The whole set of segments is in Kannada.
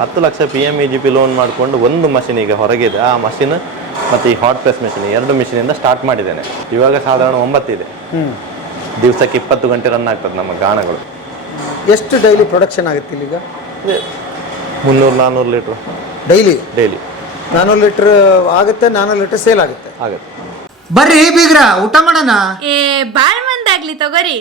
ಹತ್ತು lakh P M E G P loan ಮಾಡಿಕೊಂಡು ಒಂದು ಮಷಿನ್ ಈಗ ಹೊರಗಿದೆ. ಆ ಮಷಿನ್ ಮತ್ತು ಈ ಹಾಟ್ ಪ್ರೆಸ್ ಮೆಷಿನ್ ಎರಡು ಮಿಷಿನಿಂದ ಸ್ಟಾರ್ಟ್ ಮಾಡಿದ್ದೇನೆ. ಇವಾಗ ಸಾಧಾರಣ ಒಂಬತ್ತಿದೆ ಹ್ಞೂ ದಿವಸಕ್ಕೆ ಇಪ್ಪತ್ತು ಗಂಟೆ ರನ್ ಆಗ್ತದೆ ನಮ್ಮ ಗಾಣಗಳು. ಎಷ್ಟು ಡೈಲಿ ಪ್ರೊಡಕ್ಷನ್ ಆಗುತ್ತೆ ಇಲ್ಲಿಗ ಮುನ್ನೂರು ನಾನ್ನೂರು ಲೀಟ್ರ್ ಡೈಲಿ ಡೈಲಿ ನಾನ್ನೂರು ಲೀಟ್ರ್ ಆಗುತ್ತೆ ನಾನ್ನೂರು ಲೀಟ್ರ್ ಸೇಲ್ ಆಗುತ್ತೆ. ಆಗುತ್ತೆ. ಬರ್ರಿ ಬೀಗ್ರ ಊಟ ಮಾಡೋಣ? ಏ ಬಾಳ್ ಮಂದಾಗ್ಲಿ ತಗೋರಿ.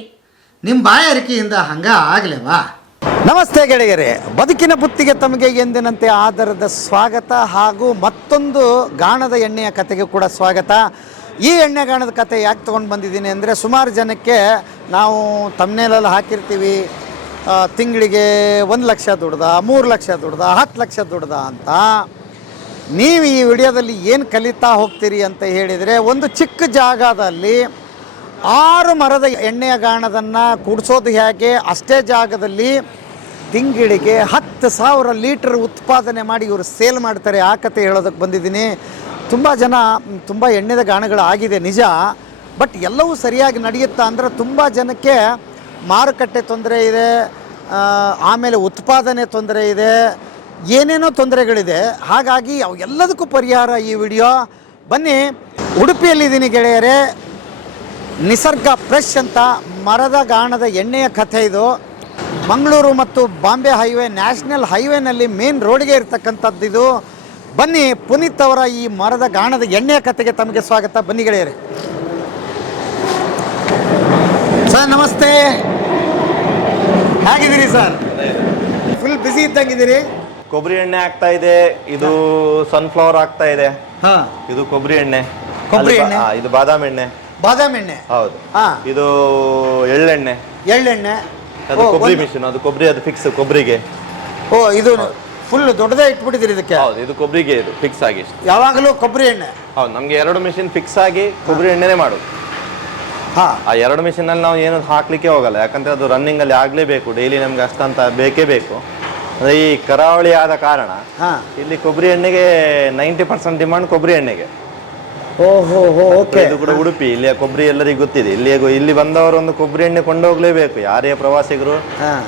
ನಿಮ್ಮ ಬಾಯಾರಿಕೆಯಿಂದ ಹಂಗ ಆಗ್ಲೇವಾ? ನಮಸ್ತೆ ಗೆಳೆಯರೆ. ಬದುಕಿನ ಬುತ್ತಿಗೆ ತಮಗೆ ಎಂದಿನಂತೆ ಆಧಾರದ ಸ್ವಾಗತ ಹಾಗೂ ಮತ್ತೊಂದು ಗಾಣದ ಎಣ್ಣೆಯ ಕತೆಗೆ ಕೂಡ ಸ್ವಾಗತ. ಈ ಎಣ್ಣೆ ಗಾಣದ ಕತೆ ಯಾಕೆ ತೊಗೊಂಡು ಬಂದಿದ್ದೀನಿ ಅಂದರೆ ಸುಮಾರು ಜನಕ್ಕೆ ನಾವು ತಮ್ಮನೇಲಲ್ಲಿ ಹಾಕಿರ್ತೀವಿ. ತಿಂಗಳಿಗೆ ಒಂದು ಲಕ್ಷ ದುಡ್ದ, ಮೂರು ಲಕ್ಷ ದುಡ್ದ, ಹತ್ತು ಲಕ್ಷ ದುಡ್ದ ಅಂತ. ನೀವು ಈ ವಿಡಿಯೋದಲ್ಲಿ ಏನು ಕಲಿತಾ ಹೋಗ್ತೀರಿ ಅಂತ ಹೇಳಿದರೆ ಒಂದು ಚಿಕ್ಕ ಜಾಗದಲ್ಲಿ ಆರು ಮರದ ಎಣ್ಣೆಯ ಗಾಣದನ್ನು ಕೂಡಿಸೋದು ಹೇಗೆ? ಅಷ್ಟೇ ಜಾಗದಲ್ಲಿ ತಿಂಗಳಿಗೆ ಹತ್ತು ಸಾವಿರ ಲೀಟರ್ ಉತ್ಪಾದನೆ ಮಾಡಿ ಇವರು ಸೇಲ್ ಮಾಡ್ತಾರೆ. ಆ ಕತೆ ಹೇಳೋದಕ್ಕೆ ಬಂದಿದ್ದೀನಿ. ತುಂಬ ಜನ, ತುಂಬ ಎಣ್ಣೆದ ಗಾಣಗಳು ಆಗಿದೆ ನಿಜ. ಬಟ್ ಎಲ್ಲವೂ ಸರಿಯಾಗಿ ನಡೆಯುತ್ತಾ ಅಂದರೆ ತುಂಬ ಜನಕ್ಕೆ ಮಾರುಕಟ್ಟೆ ತೊಂದರೆ ಇದೆ ಆಮೇಲೆ ಉತ್ಪಾದನೆ ತೊಂದರೆ ಇದೆ, ಏನೇನೋ ತೊಂದರೆಗಳಿದೆ. ಹಾಗಾಗಿ ಎಲ್ಲದಕ್ಕೂ ಪರಿಹಾರ ಈ ವಿಡಿಯೋ. ಬನ್ನಿ, ಉಡುಪಿಯಲ್ಲಿದ್ದೀನಿ ಗೆಳೆಯರೇ. ನಿಸರ್ಗ ಫ್ರೆಶ್ ಅಂತ ಮರದ ಗಾಣದ ಎಣ್ಣೆಯ ಕಥೆ ಇದು. ಮಂಗಳೂರು ಮತ್ತು ಬಾಂಬೆ ಹೈವೇ ನ್ಯಾಷನಲ್ ಹೈವೇನಲ್ಲಿ ಮೇನ್ ರೋಡ್ಗೆ ಇರ್ತಕ್ಕಂಥದ್ದು ಇದು. ಬನ್ನಿ ಪುನೀತ್ ಅವರ ಈ ಮರದ ಗಾಣದ ಎಣ್ಣೆಯ ಕಥೆಗೆ ತಮಗೆ ಸ್ವಾಗತ. ಬನ್ನಿ ಗೆಳೆಯರೆ. ಸರ್ ನಮಸ್ತೆ. ಹೇಗಿದ್ದೀರಿ ಸರ್? Full busy ಇದ್ದಂಗಿದ್ದೀರಿ? ಕೊಬ್ಬರಿ ಎಣ್ಣೆ ಆಗ್ತಾ ಇದೆ. ಇದು ಸನ್ಫ್ಲವರ್ ಆಗ್ತಾ ಇದೆ. ಹಾಂ. ಇದು ಕೊಬ್ಬರಿ ಎಣ್ಣೆ. ಕೊಬ್ಬರಿ ಎಣ್ಣೆ? ಇದು ಬಾದಾಮಿ ಎಣ್ಣೆ. ಬಾದಾಮಿ ಎಣ್ಣೆ? ಹೌದು. ಹಾ. ಇದು ಎಳ್ಳೆಣ್ಣೆ. ಎಳ್ಳೆಣ್ಣೆ. ಅದು ಓ, ಕೊಬ್ಬರಿ ಒಂದು- ಮಿಷಿನ್ ಅದು ಕೊಬ್ಬರಿ ಅದು ಫಿಕ್ಸ್ ಕೊಬ್ಬರಿಗೆ. ಓ ಇದು ಫುಲ್ ದೊಡ್ಡದೇ ಇಟ್ಬಿಟ್ಟಿದ್ರಿ ಇದಕ್ಕೆ? ಹೌದು ಇದು ಕೊಬ್ಬರಿಗೆ ಇದು ಫಿಕ್ಸ್ ಆಗಿ ಯಾವಾಗಲೂ ಕೊಬ್ಬರಿ ಎಣ್ಣೆ? ಹೌದು ನಮಗೆ ಎರಡು ಮಿಷಿನ್ ಫಿಕ್ಸ್ ಆಗಿ ಕೊಬ್ಬರಿ ಎಣ್ಣೆನೇ ಮಾಡೋದು. ಹಾ. ಆ ಎರಡು ಮಿಷಿನ್ ಅಲ್ಲಿ ನಾವು ಏನು ಹಾಕ್ಲಿಕ್ಕೆ ಹೋಗಲ್ಲ ಯಾಕಂದ್ರೆ ಅದು ರನ್ನಿಂಗ್ ಅಲ್ಲಿ ಆಗ್ಲೇಬೇಕು ಡೈಲಿ ನಮ್ಗೆ ಅಷ್ಟಂತ ಬೇಕೇ ಬೇಕು. ಅಂದ್ರೆ ಈ ಕರಾವಳಿ ಆದ ಕಾರಣ ಹಾ. ಇಲ್ಲಿ ಕೊಬ್ಬರಿ ಎಣ್ಣೆಗೆ ನೈಂಟಿ ಪರ್ಸೆಂಟ್ ಡಿಮಾಂಡ್ ಕೊಬ್ಬರಿ ಎಣ್ಣೆಗೆ. ಇದು ಕೂಡ ಉಡುಪಿ ಇಲ್ಲಿಯ ಕೊಬ್ಬರಿ ಎಲ್ಲರಿಗೂ ಗೊತ್ತಿದೆ. ಇಲ್ಲಿ ಇಲ್ಲಿ ಬಂದವರು ಒಂದು ಕೊಬ್ಬರಿ ಎಣ್ಣೆ ಕೊಂಡೋಗ್ಲೇಬೇಕು. ಯಾರೇ ಪ್ರವಾಸಿಗರು.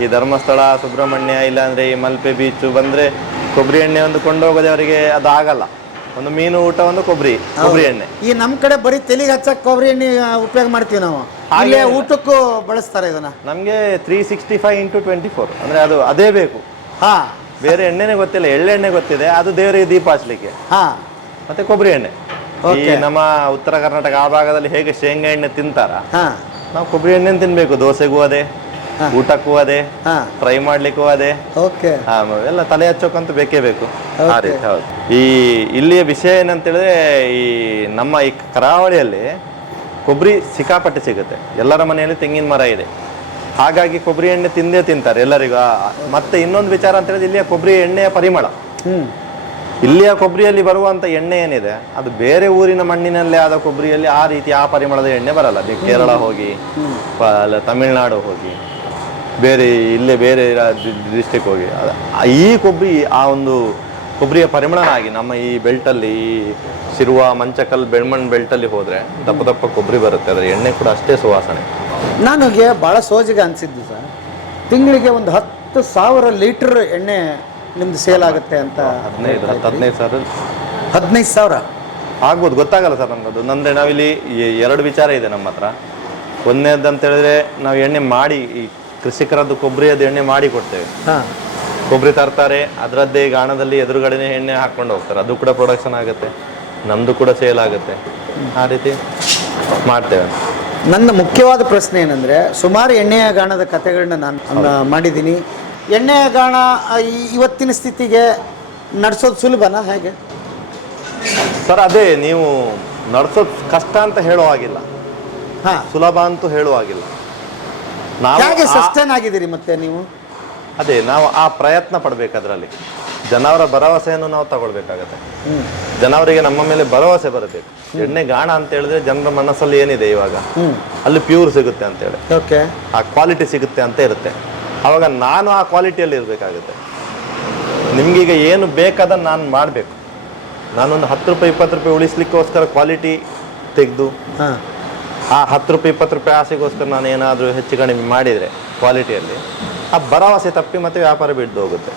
ಈ ಧರ್ಮಸ್ಥಳ ಸುಬ್ರಹ್ಮಣ್ಯ ಇಲ್ಲಾಂದ್ರೆ ಈ ಮಲ್ಪೆ ಬೀಚ್ ಬಂದ್ರೆ ಕೊಬ್ಬರಿ ಎಣ್ಣೆ ಒಂದು ಕೊಂಡೋಗದೆ ಅವರಿಗೆ ಅದು ಆಗಲ್ಲ ಒಂದು ಮೀನು ಊಟ ಒಂದು ಕೊಬ್ಬರಿ ಕೊಬ್ಬರಿ ಎಣ್ಣೆ. ಈ ನಮ್ಮ ಕಡೆ ಬರೀ ತೆಲಿಗೆ ಹಚ್ಚಕ್ ಕೊಬ್ಬರಿ ಎಣ್ಣೆ ಉಪಯೋಗ ಮಾಡ್ತೀವಿ ನಾವು. ಹಾಗೆ ಇಲ್ಲೇ. ಊಟಕ್ಕೂ ಬಳಸ್ತಾರೆ ಇದನ್ನ. ನಮಗೆ three sixty five into twenty four ಅಂದ್ರೆ ಅದು ಅದೇ ಬೇಕು. ಹಾ. ಬೇರೆ ಎಣ್ಣೆನೇ ಗೊತ್ತಿಲ್ಲ ಎಳ್ಳೆಣ್ಣೆ ಗೊತ್ತಿದೆ ಅದು ದೇವರಿಗೆ ದೀಪ ಹಚ್ಲಿಕ್ಕೆ ಹಾ. ಮತ್ತೆ ಕೊಬ್ಬರಿ ಎಣ್ಣೆ. ಈ ನಮ್ಮ ಉತ್ತರ ಕರ್ನಾಟಕ ಆ ಭಾಗದಲ್ಲಿ ಹೇಗೆ ಶೇಂಗಾ ಎಣ್ಣೆ ತಿಂತಾರ? ಹಾ. ನಾವು ಕೊಬ್ಬರಿ ಎಣ್ಣೆ ತಿನ್ಬೇಕು ದೋಸೆಗೂ ಅದೇ ಊಟಕ್ಕೂ ಅದೇ ಫ್ರೈ ಮಾಡ್ಲಿಕ್ಕೂ ಅದೇ. ಎಲ್ಲ ತಲೆ ಹಚ್ಚೋಕಂತೂ ಬೇಕೇ ಬೇಕು. ಹೌದು. ಈ ಇಲ್ಲಿಯ ವಿಷಯ ಏನಂತ ಹೇಳಿದ್ರೆ ಈ ನಮ್ಮ ಈ ಕರಾವಳಿಯಲ್ಲಿ ಕೊಬ್ಬರಿ ಸಿಕ್ಕಾಪಟ್ಟೆ ಸಿಗುತ್ತೆ. ಎಲ್ಲರ ಮನೆಯಲ್ಲಿ ತೆಂಗಿನ ಮರ ಇದೆ. ಹಾಗಾಗಿ ಕೊಬ್ಬರಿ ಎಣ್ಣೆ ತಿಂದೇ ತಿಂತಾರೆ ಎಲ್ಲರಿಗೂ. ಮತ್ತೆ ಇನ್ನೊಂದು ವಿಚಾರ ಅಂತ ಹೇಳಿದ್ರೆ ಇಲ್ಲಿಯ ಕೊಬ್ಬರಿ ಎಣ್ಣೆಯ ಪರಿಮಳ. ಇಲ್ಲಿಯ ಕೊಬ್ಬರಿಯಲ್ಲಿ ಬರುವಂತ ಎಣ್ಣೆ ಏನಿದೆ ಅದು ಬೇರೆ ಊರಿನ ಮಣ್ಣಿನಲ್ಲಿ ಆದ ಕೊಬ್ಬರಿಯಲ್ಲಿ ಆ ರೀತಿ ಆ ಪರಿಮಳದ ಎಣ್ಣೆ ಬರಲ್ಲ. ನೀವು ಕೇರಳ ಹೋಗಿ ತಮಿಳ್ನಾಡು ಹೋಗಿ ಬೇರೆ ಇಲ್ಲೇ ಬೇರೆ ಡಿಸ್ಟಿಕ್ ಹೋಗಿ. ಈ ಕೊಬ್ಬರಿ ಆ ಒಂದು ಕೊಬ್ಬರಿಯ ಪರಿಮಳನಾಗಿ ನಮ್ಮ ಈ ಬೆಲ್ಟಲ್ಲಿ ಈ ಶಿರುವ ಮಂಚಕಲ್ ಬೆಳ್ಮಣ್ ಬೆಲ್ಟಲ್ಲಿ ಹೋದ್ರೆ ದಪ್ಪ ದಪ್ಪ ಕೊಬ್ಬರಿ ಬರುತ್ತೆ. ಅದರ ಎಣ್ಣೆ ಕೂಡ ಅಷ್ಟೇ ಸುವಾಸನೆ. ನನಗೆ ಭಾಳ ಸೋಜಿಗೆ ಅನಿಸಿದ್ದು ಸರ್. ತಿಂಗಳಿಗೆ ಒಂದು ಹತ್ತು ಸಾವಿರ ಲೀಟರ್ ಎಣ್ಣೆ ನಿಮ್ದು ಸೇಲ್ ಆಗುತ್ತೆ ಅಂತ ಹದಿನೈದು ಹತ್ತು ಹದಿನೈದು ಸಾವಿರ. ಹದಿನೈದು ಸಾವಿರ? ಆಗ್ಬೋದು ಗೊತ್ತಾಗಲ್ಲ ಸರ್ ನಮ್ಗೆ ಅದು ನಂದ್ರೆ ನಾವಿಲ್ಲಿ ಎರಡು ವಿಚಾರ ಇದೆ ನಮ್ಮ ಹತ್ರ. ಒಂದನೇದ್ದು ಅಂತ ಹೇಳಿದ್ರೆ ನಾವು ಎಣ್ಣೆ ಮಾಡಿ ಈ ಕೃಷಿಕರದ್ದು ಕೊಬ್ಬರಿಯದ್ದು ಎಣ್ಣೆ ಮಾಡಿ ಕೊಡ್ತೇವೆ. ಹಾಂ. ಕೊಬ್ಬರಿ ತರ್ತಾರೆ ಅದರದ್ದೇ ಗಾಣದಲ್ಲಿ ಎದುರುಗಡೆನೆ ಎಣ್ಣೆ ಹಾಕೊಂಡು ಹೋಗ್ತಾರೆ. ಅದು ಕೂಡ ಪ್ರೊಡಕ್ಷನ್ ಆಗುತ್ತೆ. ನಮ್ದು ಕೂಡ ಸೇಲ್ ಆಗುತ್ತೆ. ಆ ರೀತಿ ಮಾಡ್ತೇವೆ. ನನ್ನ ಮುಖ್ಯವಾದ ಪ್ರಶ್ನೆ ಏನಂದರೆ ಸುಮಾರು ಎಣ್ಣೆಯ ಗಾಣದ ಕಥೆಗಳನ್ನ ನಾನು ಮಾಡಿದ್ದೀನಿ. ಎಣ್ಣೆಯ ಗಾಣ ಇವತ್ತಿನ ಸ್ಥಿತಿಗೆ ನಡೆಸೋದು ಸುಲಭನ ಹೇಗೆ? ಸರ್ ಅದೇ ನೀವು ನಡೆಸೋದು ಕಷ್ಟ ಅಂತ ಹೇಳೋ ಹಾಗಿಲ್ಲ. ಹಾಂ. ಸುಲಭ ಅಂತೂ ಹೇಳೋ ಹಾಗಿಲ್ಲ. ನಾವು ಹೇಗೆ ಆ- ಸಸ್ಟೈನ್ ಆಗಿದ್ದೀರಿ ಮತ್ತೆ ನೀವು? ಅದೇ ನಾವು ಆ ಪ್ರಯತ್ನ ಪಡ್ಬೇಕು ಅದರಲ್ಲಿ ಜನವರ ಭರವಸೆಯನ್ನು ನಾವು ತಗೊಳ್ಬೇಕಾಗತ್ತೆ. ಜನವರಿಗೆ ನಮ್ಮ ಮೇಲೆ ಭರವಸೆ ಬರಬೇಕು. ಎಣ್ಣೆ ಗಾಣ ಅಂತ ಹೇಳಿದ್ರೆ ಜನರ ಮನಸ್ಸಲ್ಲಿ ಏನಿದೆ ಇವಾಗ? ಅಲ್ಲಿ ಪ್ಯೂರ್ ಸಿಗುತ್ತೆ ಅಂತ ಹೇಳಿ ಓಕೆ. ಆ ಕ್ವಾಲಿಟಿ ಸಿಗುತ್ತೆ ಅಂತ ಇರುತ್ತೆ. ಅವಾಗ ನಾನು ಆ ಕ್ವಾಲಿಟಿಯಲ್ಲಿ ಇರಬೇಕಾಗುತ್ತೆ. ನಿಮಗೀಗ ಏನು ಬೇಕಾದ ನಾನು ಮಾಡಬೇಕು. ನಾನೊಂದು ಹತ್ತು ರೂಪಾಯಿ ಇಪ್ಪತ್ತು ರೂಪಾಯಿ ಉಳಿಸ್ಲಿಕ್ಕೋಸ್ಕರ ಕ್ವಾಲಿಟಿ ತೆಗೆದು ಹಾಂ. ಆ ಹತ್ತು ರೂಪಾಯಿ ಇಪ್ಪತ್ತು ರೂಪಾಯಿ ಆಸೆಗೋಸ್ಕರ ನಾನು ಏನಾದರೂ ಹೆಚ್ಚು ಕಡಿಮೆ ಮಾಡಿದರೆ ಕ್ವಾಲಿಟಿಯಲ್ಲಿ ಆ ಭರವಸೆ ತಪ್ಪಿ ಮತ್ತೆ ವ್ಯಾಪಾರ ಬಿದ್ದು ಹೋಗುತ್ತೆ.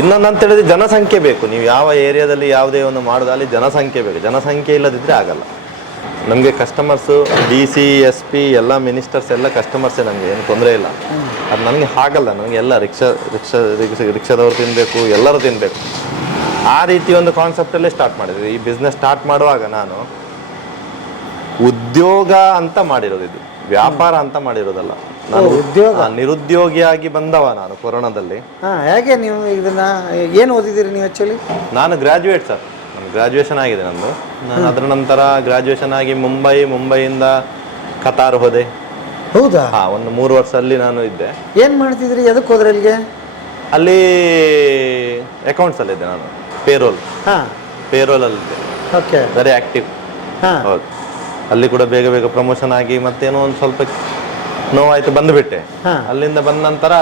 ಇನ್ನೊಂದು ಅಂತ ಹೇಳಿದ್ರೆ ಜನಸಂಖ್ಯೆ ಬೇಕು. ನೀವು ಯಾವ ಏರಿಯಾದಲ್ಲಿ ಯಾವುದೇ ಒಂದು ಮಾಡೋದು ಅಲ್ಲಿ ಜನಸಂಖ್ಯೆ ಬೇಕು. ಜನಸಂಖ್ಯೆ ಇಲ್ಲದಿದ್ದರೆ ಆಗಲ್ಲ. ನಮಗೆ customers D C S P ಎಲ್ಲ ಮಿನಿಸ್ಟರ್ಸ್ ಎಲ್ಲ ಕಸ್ಟಮರ್ಸೇ ನಮಗೆ ಏನು ತೊಂದರೆ ಇಲ್ಲ. ಅದು ನನಗೆ ಹಾಗಲ್ಲ ನನಗೆ ಎಲ್ಲ ರಿಕ್ಷಾ ರಿಕ್ಷಾ ರಿಕ್ಷಾ ರಿಕ್ಷಾದವ್ರು ತಿನ್ನಬೇಕು ಎಲ್ಲರೂ ತಿನ್ನಬೇಕು ಆ ರೀತಿ ಒಂದು ಕಾನ್ಸೆಪ್ಟಲ್ಲೇ ಸ್ಟಾರ್ಟ್ ಮಾಡಿದ್ವಿ. ಈ ಬಿಸ್ನೆಸ್ ಸ್ಟಾರ್ಟ್ ಮಾಡುವಾಗ ನಾನು ಉದ್ಯೋಗ ಅಂತ ಮಾಡಿರೋದು ಇದು. ವ್ಯಾಪಾರ ಅಂತ ಮಾಡಿರೋದಲ್ಲ. ನಾನು ಉದ್ಯೋಗ. ನಿರುದ್ಯೋಗಿಯಾಗಿ ಬಂದವ ನಾನು ಕೊರೋನಾದಲ್ಲಿ. ಹೇಗೆ ನೀವು ಇದನ್ನ ಏನು ಓದಿದ್ದೀರಿ ನೀವು ಆ್ಯಕ್ಚುಲಿ ನಾನು ಗ್ರಾಜುಯೇಟ್ ಸರ್ ನನ್ನ ಗ್ರಾಜುಯೇಷನ್ ಆಗಿದೆ ನಂದು. ನಾನು ಅದರ ನಂತರ ಗ್ರಾಜುಯೇಷನ್ ಆಗಿ ಮುಂಬೈ ಮುಂಬೈಯಿಂದ ಕತಾರ್ ಹೋದೆ. ಹೌದಾ? ಹಾ ಒಂದು ಮೂರು ವರ್ಷ ಅಲ್ಲಿ ನಾನು ಇದ್ದೆ. ಏನು ಮಾಡ್ತಿದ್ರಿ? ಎದಕ್ಕೆ ಹೋದ್ರೆ ಅಲ್ಲಿಗೆ? ಅಲ್ಲಿ ಅಕೌಂಟ್ಸ್ ಅಲ್ಲಿದ್ದೆ ನಾನು. ಪೇರೋಲ್ ಹಾಂ. ಪೇರೋಲ್ ಅಲ್ಲಿದ್ದೆ ಓಕೆ ವೆರಿ ಆಕ್ಟಿವ್ ಹಾಂ. ಹೌದು. ಅಲ್ಲಿ ಕೂಡ ಬೇಗ ಬೇಗ ಪ್ರಮೋಷನ್ ಆಗಿ ಮತ್ತೇನೋ ಒಂದು ಸ್ವಲ್ಪ ನೋವಾಯ್ತು ಬಂದುಬಿಟ್ಟೆ. ಹಾ. ಅಲ್ಲಿಂದ ಬಂದ ನಂತರ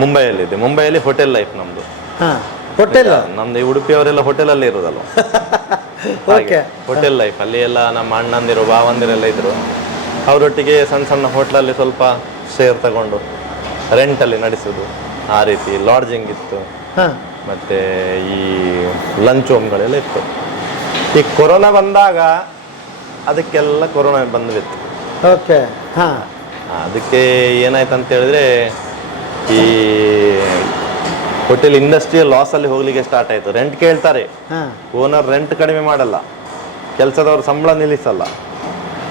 ಮುಂಬೈಯಲ್ಲಿದ್ದೆ. ಮುಂಬೈಯಲ್ಲಿ ಹೋಟೆಲ್ ಲೈಫ್ ನಮ್ದು. ಹಾಂ. ಹೋಟೆಲ್ ನಮ್ದು ಈ ಉಡುಪಿಯವರೆಲ್ಲ ಹೋಟೆಲಲ್ಲೇ ಇರೋದಲ್ಲ ಓಕೆ ಹೋಟೆಲ್ ಲೈಫ್ ಅಲ್ಲಿ ಎಲ್ಲ ನಮ್ಮ ಅಣ್ಣಂದಿರು ಭಾವಂದಿರೆಲ್ಲ ಇದ್ರು. ಅವರೊಟ್ಟಿಗೆ ಸಣ್ಣ ಸಣ್ಣ ಹೋಟ್ಲಲ್ಲಿ ಸ್ವಲ್ಪ ಶೇರ್ ತಗೊಂಡು ರೆಂಟಲ್ಲಿ ನಡೆಸೋದು. ಆ ರೀತಿ ಲಾಡ್ಜಿಂಗ್ ಇತ್ತು. ಹಾಂ. ಮತ್ತೆ ಈ ಲಂಚ್ ಹೋಮ್ಗಳೆಲ್ಲ ಇತ್ತು. ಈ ಕೊರೋನಾ ಬಂದಾಗ ಅದಕ್ಕೆಲ್ಲ ಕೊರೋನಾ ಬಂದ್ಬಿತ್ತು ಓಕೆ ಹಾಂ. ಅದಕ್ಕೆ ಏನಾಯ್ತು ಅಂತ ಹೇಳಿದ್ರೆ ಈ ಹೋಟೆಲ್ ಇಂಡಸ್ಟ್ರಿಯ ಅಲ್ಲಿ ಹೋಗ್ಲಿಕ್ಕೆ ಸ್ಟಾರ್ಟ್ ಆಯ್ತು. ರೆಂಟ್ ಕೇಳ್ತಾರೆ. ಓನರ್ ರೆಂಟ್ ಕಡಿಮೆ ಮಾಡಲ್ಲ. ಕೆಲಸದವ್ರ ಸಂಬಳ ನಿಲ್ಲಿಸಲ್ಲ.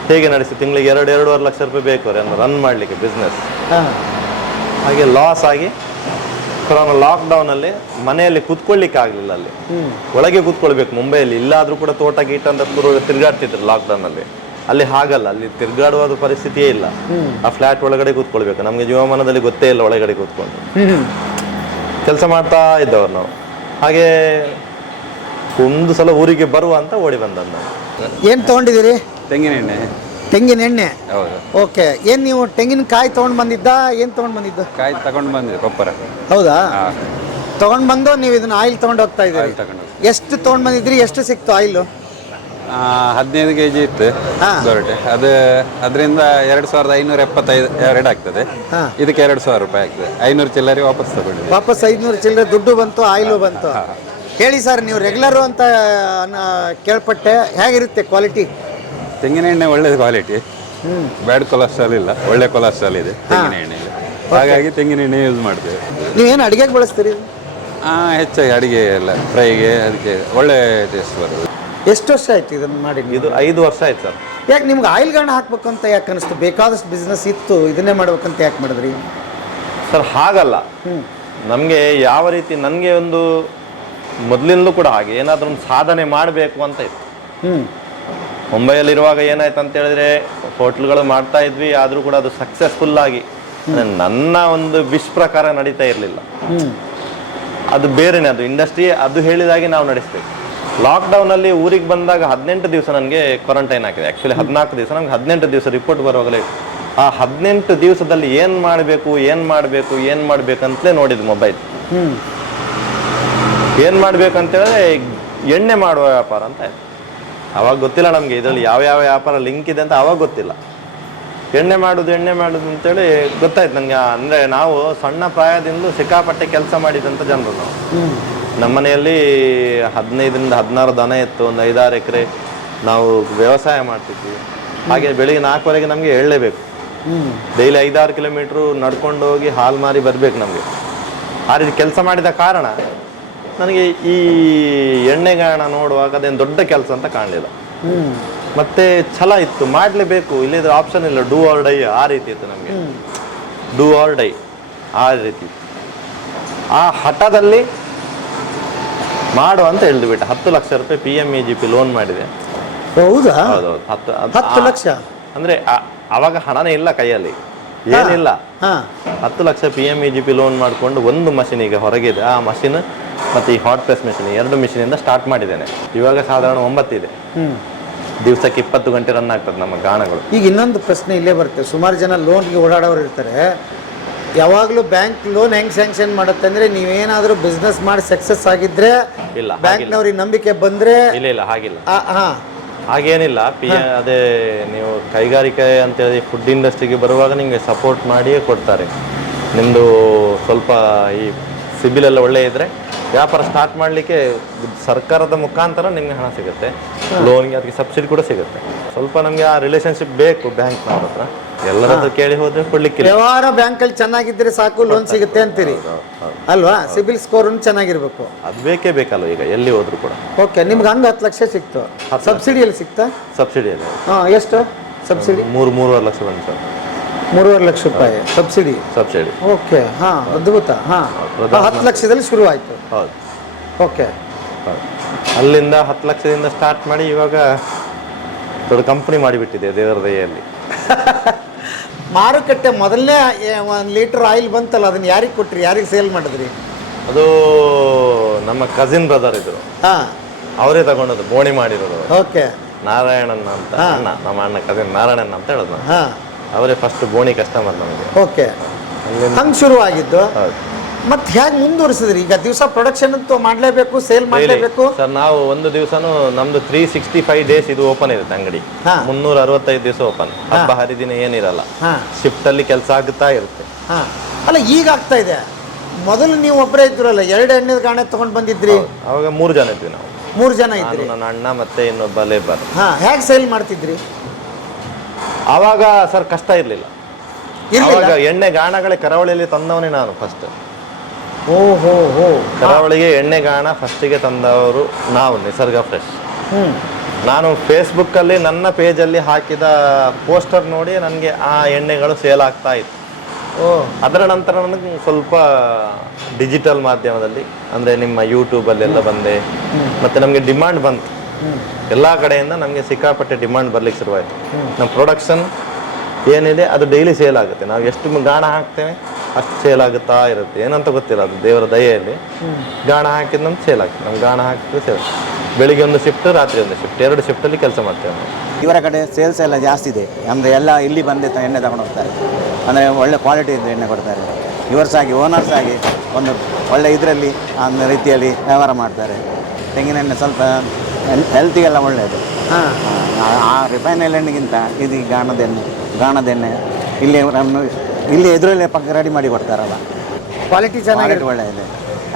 ಹೇಗೆ ನಡೆಸಿ? ತಿಂಗಳಿಗೆ ಎರಡು ಎರಡೂವರೆ ಲಕ್ಷ ರೂಪಾಯಿ ಬೇಕು ರನ್ ಮಾಡಲಿಕ್ಕೆ ಬಿಸ್ನೆಸ್ ಹಾಗೆ ಲಾಸ್ ಆಗಿ ಕೊರೋನಾ ಲಾಕ್ಡೌನಲ್ಲಿ ಮನೆಯಲ್ಲಿ ಕೂತ್ಕೊಳ್ಳಿಕ್ಕೆ ಆಗಲಿಲ್ಲ ಅಲ್ಲಿ. ಒಳಗೆ ಕೂತ್ಕೊಳ್ಬೇಕು. ಮುಂಬೈಯಲ್ಲಿ ಇಲ್ಲಾದ್ರೂ ಕೂಡ ತೋಟ ಗೀಟ ಅಂತ ತಿರುಗಾಡ್ತಿದ್ರು ಲಾಕ್ಡೌನಲ್ಲಿ ಅಲ್ಲಿ. ಹಾಗಲ್ಲ. ಅಲ್ಲಿ ತಿರುಗಾಡುವ ಪರಿಸ್ಥಿತಿಯೇ ಇಲ್ಲ. ಆ ಫ್ಲಾಟ್ ಒಳಗಡೆ ಕೂತ್ಕೊಳ್ಬೇಕು. ನಮಗೆ ಜೀವಮಾನದಲ್ಲಿ ಗೊತ್ತೇ ಇಲ್ಲ ಒಳಗಡೆ ಕೂತ್ಕೊಂಡು. ಕೆಲಸ ಮಾಡ್ತಾ ಇದ್ದವ್ರು ನಾವು. ಹಾಗೆ ಒಂದು ಸಲ ಊರಿಗೆ ಬರುವ ಅಂತ ಓಡಿ ಬಂದದ್ದು ನಾವು. ಏನು ತೊಗೊಂಡಿದ್ದೀರಿ? ತೆಂಗಿನ ಎಣ್ಣೆ. ತೆಂಗಿನ ಎಣ್ಣೆ? ಹೌದು. ಓಕೆ. ಏನು ನೀವು ತೆಂಗಿನಕಾಯಿ ತೊಗೊಂಡು ಬಂದಿದ್ದ ಏನು ತೊಗೊಂಡು ಬಂದಿದ್ದ? ಕಾಯಿ ತಗೊಂಡು ಬಂದಿದೆ ಕೊಪ್ಪರ ಹೌದಾ? ತಗೊಂಡ್ ತೊಗೊಂಡು ಬಂದು ನೀವು ಇದನ್ನ ಆಯಿಲ್ ತೊಗೊಂಡು ಹೋಗ್ತಾ ಇದ್ದೀರಿ. ಆಯಿಲ್ ತಗೊಂಡು ಎಷ್ಟು ತೊಗೊಂಡು ಬಂದಿದ್ರಿ ಎಷ್ಟು ಸಿಕ್ತು ಆಯಿಲು? ಹದಿನೈದು ಕೆ ಜಿ ಇತ್ತು ಗೊರಟೆ ಅದು ಅದರಿಂದ ಎರಡು ಸಾವಿರದ ಐನೂರ ಎಪ್ಪತ್ತೈದು ಎರಡು ಆಗ್ತದೆ. ಇದಕ್ಕೆ ಎರಡು ಸಾವಿರ ರೂಪಾಯಿ ಆಗ್ತದೆ. ಐನೂರು ಚಿಲ್ಲರೆ ವಾಪಸ್ ತಗೊಂಡಿದೆ ವಾಪಸ್ ಐದುನೂರು ಚಿಲ್ಲರೆ ದುಡ್ಡು ಬಂತು ಆಯಿಲು ಬಂತು. ಹೇಳಿ ಸರ್ ನೀವು ರೆಗ್ಯುಲರು ಅಂತ ಕೇಳ್ಪಟ್ಟೆ ಹೇಗಿರುತ್ತೆ ಕ್ವಾಲಿಟಿ ತೆಂಗಿನ ಎಣ್ಣೆ ಒಳ್ಳೆ ಕ್ವಾಲಿಟಿ ಹ್ಞೂ ಬ್ಯಾಡ್ ಕೊಲೆಸ್ಟ್ರಾಲ್ ಇಲ್ಲ. ಒಳ್ಳೆ ಕೊಲೆಸ್ಟ್ರಾಲ್ ಇದೆ ತೆಂಗಿನ ಎಣ್ಣೆಯಲ್ಲಿ ಹಾಗಾಗಿ ತೆಂಗಿನ ಎಣ್ಣೆ ಯೂಸ್ ಮಾಡ್ತೇವೆ. ನೀವೇನು ಅಡುಗೆಗೆ ಬಳಸ್ತೀರಿ? ಹೆಚ್ಚಾಗಿ ಅಡುಗೆ ಎಲ್ಲ ಫ್ರೈಗೆ ಅದಕ್ಕೆ ಒಳ್ಳೆ ಟೇಸ್ಟ್ ಬರ್ತದೆ ಎಷ್ಟು ವರ್ಷ ಆಯ್ತು ಇದನ್ನು ಮಾಡಿ ಇದು ಐದು ವರ್ಷ ಆಯ್ತು ಸರ್. ಯಾಕೆ ನಿಮ್ಗೆ ಆಯಿಲ್ ಗಾಣ ಹಾಕ್ಬೇಕು ಅಂತ ಯಾಕೆ ಅನಿಸ್ತು? ಬೇಕಾದಷ್ಟು ಬಿಸ್ನೆಸ್ ಇತ್ತು ಇದನ್ನೇ ಮಾಡ್ಬೇಕಂತ ಯಾಕೆ ಮಾಡಿದ್ರಿ? ಸರ್ ಹಾಗಲ್ಲ. ನಮಗೆ ಯಾವ ರೀತಿ ನನಗೆ ಒಂದು ಮೊದಲಿಂದಲೂ ಕೂಡ ಹಾಗೆ ಏನಾದರೂ ಒಂದು ಸಾಧನೆ ಮಾಡಬೇಕು ಅಂತ ಇತ್ತು. ಹ್ಞೂ ಮುಂಬೈಯಲ್ಲಿರುವಾಗ ಏನಾಯ್ತು ಅಂತ ಹೇಳಿದ್ರೆ ಹೋಟ್ಲ್ಗಳು ಮಾಡ್ತಾ ಇದ್ವಿ ಆದರೂ ಕೂಡ ಅದು ಸಕ್ಸಸ್ಫುಲ್ ಆಗಿ. ನನ್ನ ಒಂದು ವಿಶ್ ಪ್ರಕಾರ ನಡೀತಾ ಇರಲಿಲ್ಲ. ಅದು ಬೇರೆನೇ ಅದು ಇಂಡಸ್ಟ್ರಿ ಅದು ಹೇಳಿದಾಗೆ ನಾವು ನಡೆಸ್ಬೇಕು. ಲಾಕ್ಡೌನಲ್ಲಿ ಊರಿಗೆ ಬಂದಾಗ ಹದಿನೆಂಟು ದಿವಸ ನನಗೆ ಕ್ವಾರಂಟೈನ್ ಆಗಿದೆ. ಆ್ಯಕ್ಚುಲಿ ಹದಿನಾಲ್ಕು ದಿವಸ ನಮ್ಗೆ ಹದಿನೆಂಟು ದಿವಸ ರಿಪೋರ್ಟ್ ಬರುವಾಗಲೇ ಆ ಹದಿನೆಂಟು ದಿವಸದಲ್ಲಿ ಏನು ಮಾಡಬೇಕು ಏನು ಮಾಡಬೇಕು, ಏನು ಮಾಡಬೇಕಂತಲೇ ನೋಡಿದ್ದು ಮೊಬೈಲ್ ಏನು ಮಾಡಬೇಕಂತೇಳಿದ್ರೆ ಎಣ್ಣೆ ಮಾಡುವ ವ್ಯಾಪಾರ ಅಂತ ಆವಾಗ ಗೊತ್ತಿಲ್ಲ ನಮಗೆ ಇದರಲ್ಲಿ ಯಾವ ಯಾವ ವ್ಯಾಪಾರ ಲಿಂಕ್ ಇದೆ ಅಂತ ಅವಾಗ ಗೊತ್ತಿಲ್ಲ. ಎಣ್ಣೆ ಮಾಡೋದು ಎಣ್ಣೆ ಮಾಡೋದು ಅಂತೇಳಿ ಗೊತ್ತಾಯ್ತು ನನಗೆ. ಅಂದರೆ ನಾವು ಸಣ್ಣ ಪ್ರಾಯದಿಂದ ಸಿಕ್ಕಾಪಟ್ಟೆ ಕೆಲಸ ಮಾಡಿದಂಥ ಜನರು ನಾವು. ಹ್ಞೂ ನಮ್ಮ ಮನೆಯಲ್ಲಿ ಹದಿನೈದರಿಂದ ಹದಿನಾರು ದನ ಇತ್ತು ಒಂದು ಐದಾರು ಎಕರೆ ನಾವು ವ್ಯವಸಾಯ ಮಾಡ್ತಿದ್ವಿ. ಹಾಗೆ ಬೆಳಿಗ್ಗೆ ನಾಲ್ಕುವರೆಗೆ ನಮಗೆ ಹೇಳಲೇಬೇಕು ಡೈಲಿ ಐದಾರು ಕಿಲೋಮೀಟ್ರು ನಡ್ಕೊಂಡು ಹೋಗಿ ಹಾಲು ಮಾರಿ ಬರಬೇಕು ನಮಗೆ. ಆ ರೀತಿ ಕೆಲಸ ಮಾಡಿದ ಕಾರಣ ನನಗೆ ಈ ಎಣ್ಣೆಗಾಣ ನೋಡುವಾಗ ಅದೇನು ದೊಡ್ಡ ಕೆಲಸ ಅಂತ ಕಾಣಲಿಲ್ಲ. ಮತ್ತೆ ಛಲ ಇತ್ತು ಮಾಡಲೇಬೇಕು ಇಲ್ಲಿದ್ರೆ ಆಪ್ಷನ್ ಇಲ್ಲ. ಡೂ ಆರ್ ಡೈ ಆ ರೀತಿ ಇತ್ತು ನಮಗೆ. ಡೂ ಆರ್ ಡೈ ಆ ರೀತಿ ಆ ಹಠದಲ್ಲಿ ಮಾಡು ಅಂತ ಹೇಳಿದ್ ಬಿಟ್ಟು. ಹತ್ತು ಲಕ್ಷ ರೂಪಾಯಿ P M E G P loan ಮಾಡಿದೆ. ಹೌದಾ? ಹೌದೌದು. ಹತ್ತು ಅದು- ಹತ್ತು ಲಕ್ಷ? ಅಂದ್ರೆ ಆ- ಅವಾಗ ಹಣನೇ ಇಲ್ಲ ಕೈಯಲ್ಲಿ. ಏನಿಲ್ಲ. ಹಾ ಹತ್ತು lakh P M E G P loan ಮಾಡಿಕೊಂಡು ಒಂದು ಮಷಿನ್ ಈಗ ಹೊರಗಿದೆ. ಆ ಮಷಿನ್ ಮತ್ತೆ ಈ ಹಾಟ್ ಪ್ರೆಸ್ ಮೆಷಿನ್ ಎರಡು ಮಿಷಿನಿಂದ ಸ್ಟಾರ್ಟ್ ಮಾಡಿದ್ದೇನೆ. ಇವಾಗ ಸಾಧಾರಣ ಒಂಬತ್ತಿದೆ ಹ್ಮ್. ದಿವಸಕ್ಕೆ ಇಪ್ಪತ್ತು ಗಂಟೆ ರನ್ ಆಗ್ತದೆ ನಮ್ಮ ಗಾಣಗಳು. ಈಗ ಇನ್ನೊಂದು ಪ್ರಶ್ನೆ ಇಲ್ಲೇ ಬರುತ್ತೆ. ಸುಮಾರು ಜನ ಲೋನ್ಗೆ ಓಡಾಡೋರು ಇರ್ತಾರೆ. ಯಾವಾಗಲೂ ಬ್ಯಾಂಕ್ ಲೋನ್ ಹೆಂಗ್ ಸ್ಯಾಂಕ್ಷನ್ ಮಾಡುತ್ತೆ ಅಂದ್ರೆ ನೀವೇನಾದರೂ ಬಿಸ್ನೆಸ್ ಮಾಡಿ ಸಕ್ಸಸ್ ಆಗಿದ್ರೆ ಇಲ್ಲ, ಬ್ಯಾಂಕ್ನವ್ರಿಗೆ ನಂಬಿಕೆ ಬಂದ್ರೆ ಇಲ್ಲ ಇಲ್ಲ ಹಾಗಿಲ್ಲ. ಹಾ. ಹಾಗೇನಿಲ್ಲ ಪಿ ಅದೇ ನೀವು ಕೈಗಾರಿಕೆ ಅಂತೇಳಿ ಫುಡ್ ಇಂಡಸ್ಟ್ರಿಗೆ ಬರುವಾಗ ನಿಮಗೆ ಸಪೋರ್ಟ್ ಮಾಡಿಯೇ ಕೊಡ್ತಾರೆ. ನಿಮ್ಮದು ಸ್ವಲ್ಪ ಈ ಸಿಬಿಲ್ ಎಲ್ಲ ಒಳ್ಳೆ ಇದ್ರೆ ವ್ಯಾಪಾರ ಸ್ಟಾರ್ಟ್ ಮಾಡಲಿಕ್ಕೆ ಸರ್ಕಾರದ ಮುಖಾಂತರ ನಿಮಗೆ ಹಣ ಸಿಗುತ್ತೆ. ಲೋನ್ಗೆ ಅದಕ್ಕೆ ಸಬ್ಸಿಡಿ ಕೂಡ ಸಿಗುತ್ತೆ. ಸ್ವಲ್ಪ ನಮಗೆ ಆ ರಿಲೇಷನ್ಶಿಪ್ ಬೇಕು ಬ್ಯಾಂಕ್ನವ್ರ ಹತ್ರ. ಹತ್ರ ಕೇಳಿ ಹೋದ್ರೆ ಕೊಡ್ಲಿಕ್ಕೆ ವ್ಯವಹಾರ ಬ್ಯಾಂಕಲ್ಲಿ ಚೆನ್ನಾಗಿದ್ರೆ ಸಾಕು ಲೋನ್ ಸಿಗುತ್ತೆ ಅಂತೀರಿ. ಅಲ್ವಾ? ಸಿಬಿಲ್ ಸ್ಕೋರ್ ಚೆನ್ನಾಗಿರ್ಬೇಕು. ಅದು ಬೇಕೇ ಬೇಕಲ್ಲ ಈಗ ಎಲ್ಲಿ ಹೋದ್ರು ಕೂಡ. ಓಕೆ ನಿಮ್ಗೆ ಹಂಗೆ ಹತ್ತು ಲಕ್ಷ ಸಿಕ್ತು. ಸಬ್ಸಿಡಿಯಲ್ಲಿ ಸಿಕ್ತಾ? ಸಬ್ಸಿಡಿಯಲ್ಲಿ. ಹಾಂ ಎಷ್ಟು? ಸಬ್ಸಿಡಿ? ಮೂರು ಮೂರುವರೆ ಲಕ್ಷ ಬಂತು ಸರ್. ಮೂರುವರೆ ಲಕ್ಷ ರೂಪಾಯಿ ಸಬ್ಸಿಡಿ? ಸಬ್ಸಿಡಿ. ಓಕೆ ಹಾಂ ಅದ್ಭುತ ಹಾಂ. ಹತ್ತು ಲಕ್ಷದಲ್ಲಿ ಶುರು ಆಯಿತು ಹೌದು. ಓಕೆ. ಅಲ್ಲಿಂದ ಹತ್ತು ಲಕ್ಷದಿಂದ ಸ್ಟಾರ್ಟ್ ಮಾಡಿ ಇವಾಗ ದೊಡ್ಡ ಕಂಪ್ನಿ ಮಾಡಿಬಿಟ್ಟಿದೆ ದೇವರ ದಯೆಯಲ್ಲಿ. ಮಾರುಕಟ್ಟೆ ಮೊದಲನೇ ಒಂದು ಲೀಟರ್ ಆಯಿಲ್ ಬಂತಲ್ಲ ಅದನ್ನ ಯಾರಿಗೆ ಕೊಟ್ರಿ? ಯಾರಿಗೆ ಸೇಲ್ ಮಾಡಿದ್ರಿ? ಅದು ನಮ್ಮ ಕಸಿನ್ ಬ್ರದರ್ ಇದ್ರು. ಹಾಂ. ಅವರೇ ತಗೊಂಡದ್ದು ಬೋಣಿ ಮಾಡಿರೋದು ಓಕೆ. ನಾರಾಯಣನ್ ಅಂತ ಅಣ್ಣ ನಮ್ಮ ಅಣ್ಣ ಕಸಿನ್ ನಾರಾಯಣನ್ ಅಂತ ಹೇಳೋದು. ಹಾಂ. ಅವರೇ ಫಸ್ಟ್ ಬೋಣಿ ಕಸ್ಟಮರ್ ನಮಗೆ. ಓಕೆ. ಹಂಗೆ ಶುರು ಆಗಿದ್ದು ಹೌದು. ಮತ್ತೆ ಹೇಗೆ ಮುಂದುವರಿಸಿದ್ರಿ? ಈಗ ದಿವಸ ಪ್ರೊಡಕ್ಷನ್ ಅಂತೂ ಮಾಡಲೇಬೇಕು ಸೇಲ್ ಮಾಡಲೇಬೇಕು. ಸರ್ ನಾವು ಒಂದು ದಿವಸನೂ ನಮ್ದು ತ್ರೀ ಸಿಕ್ಸ್ಟಿ ಫೈವ್ ಡೇಸ್ ಇದು ಓಪನ್ ಇರುತ್ತೆ ಅಂಗಡಿ. ಮುನ್ನೂರ ಅರವತ್ತೈದು ದಿವಸ ಓಪನ್ ಹಬ್ಬ ಹರಿದಿನ ಏನಿರಲ್ಲ. ಶಿಫ್ಟ್ ಅಲ್ಲಿ ಕೆಲಸ ಆಗುತ್ತಾ ಇರುತ್ತೆ. ಹಾಂ. ಅಲ್ಲ ಈಗ ಆಗ್ತಾ ಇದೆ. ಮೊದಲು ನೀವು ಒಬ್ಬರೇ ಇದ್ರಲ್ಲ ಎರಡು ಎಣ್ಣೆ ಗಾಣೆ ತಗೊಂಡು ಬಂದಿದ್ರಿ? ಅವಾಗ ಮೂರು ಜನ ಇದ್ವಿ ನಾವು. ಮೂರು ಜನ ಇದ್ರು. ನನ್ನ ಅಣ್ಣ ಮತ್ತೆ ಇನ್ನೊಬ್ಬ ಲೇಬರ್ ಹಾ ಹೇಗೆ ಸೇಲ್ ಮಾಡ್ತಿದ್ರಿ? ಅವಾಗ ಸರ್ ಕಷ್ಟ ಇರಲಿಲ್ಲ. ಎಣ್ಣೆ ಗಾಣಗಳೇ ಕರಾವಳಿಯಲ್ಲಿ ತಂದವನೇ ನಾನು ಫಸ್ಟ್ ಓ ಹೋ ಹೋ. ಕರಾವಳಿಗೆ ಎಣ್ಣೆ ಗಾಣ ಫಸ್ಟಿಗೆ ತಂದವರು ನಾವು ನಿಸರ್ಗ ಫ್ರೆಶ್ ಹ್ಞೂ ನಾನು ಫೇಸ್ಬುಕ್ಕಲ್ಲಿ ನನ್ನ ಪೇಜಲ್ಲಿ ಹಾಕಿದ ಪೋಸ್ಟರ್ ನೋಡಿ ನನಗೆ ಆ ಎಣ್ಣೆಗಳು ಸೇಲ್ ಆಗ್ತಾ ಇತ್ತು. ಓ. ಅದರ ನಂತರ ನನಗೆ ಸ್ವಲ್ಪ ಡಿಜಿಟಲ್ ಮಾಧ್ಯಮದಲ್ಲಿ ಅಂದರೆ ನಿಮ್ಮ ಯೂಟ್ಯೂಬಲ್ಲೆಲ್ಲ ಬಂದೆ. ಮತ್ತು ನಮಗೆ ಡಿಮಾಂಡ್ ಬಂತು. ಎಲ್ಲ ಕಡೆಯಿಂದ ನಮಗೆ ಸಿಕ್ಕಾಪಟ್ಟೆ ಡಿಮಾಂಡ್ ಬರ್ಲಿಕ್ಕೆ ಶುರುವಾಯಿತು. ನಮ್ಮ ಪ್ರೊಡಕ್ಷನ್ ಏನಿದೆ ಅದು ಡೈಲಿ ಸೇಲ್ ಆಗುತ್ತೆ. ನಾವು ಎಷ್ಟು ಗಾಣ ಹಾಕ್ತೇವೆ ಅಷ್ಟು ಸೇಲ್ ಆಗುತ್ತಾ ಇರುತ್ತೆ. ಏನಂತ ಗೊತ್ತಿಲ್ಲ ಅದು ದೇವರ ದಯೆಯಲ್ಲಿ. ಗಾಣ ಹಾಕಿದ ನಮ್ಗೆ ಸೇಲ್ ಆಗ್ತದೆ ನಮ್ಗೆ ಗಾಣ ಹಾಕಿದ್ರೆ ಸೇಲ್ ಬೆಳಿಗ್ಗೆ ಒಂದು ಶಿಫ್ಟ್ ರಾತ್ರಿ ಒಂದು ಶಿಫ್ಟ್ ಎರಡು ಶಿಫ್ಟಲ್ಲಿ ಕೆಲಸ ಮಾಡ್ತೇವೆ ನಾವು. ಇವರ ಕಡೆ ಸೇಲ್ಸ್ ಎಲ್ಲ ಜಾಸ್ತಿ ಇದೆ. ಅಂದರೆ ಎಲ್ಲ ಇಲ್ಲಿ ಬಂದು ತ- ಎಣ್ಣೆ ತಗೊಂಡು ಹೋಗ್ತಾರೆ. ಅಂದರೆ ಒಳ್ಳೆ ಕ್ವಾಲಿಟಿ ಇದ್ದ ಎಣ್ಣೆ ಕೊಡ್ತಾರೆ. ಇವರ್ಸ್ ಆಗಿ ಓನರ್ಸ್ ಆಗಿ ಒಂದು ಒಳ್ಳೆ ಇದರಲ್ಲಿ ಒಂದು ರೀತಿಯಲ್ಲಿ ವ್ಯವಹಾರ ಮಾಡ್ತಾರೆ. ತೆಂಗಿನ ಎಣ್ಣೆ ಸ್ವಲ್ಪ ಹೆಲ್ತಿಗೆಲ್ಲ ಒಳ್ಳೆಯದು ಹಾಂ. ಆ- ಆ ರಿಫೈನಲ್ ಎಣ್ಣೆಗಿಂತ ಇದು ಈ ಗಾಣದ ಎಣ್ಣೆ ಗಾಣದ ಎಣ್ಣೆ. ಇಲ್ಲಿ ನಮ್ಮನ್ನು ಇಲ್ಲಿ ಎದುರಲ್ಲೇ ಪಕ್ಕ ರೆಡಿ ಮಾಡಿ ಕೊಡ್ತಾರಲ್ಲ. ಕ್ವಾಲಿಟಿ ಚೆನ್ನಾಗಿ ಒಳ್ಳೆ ಇದೆ.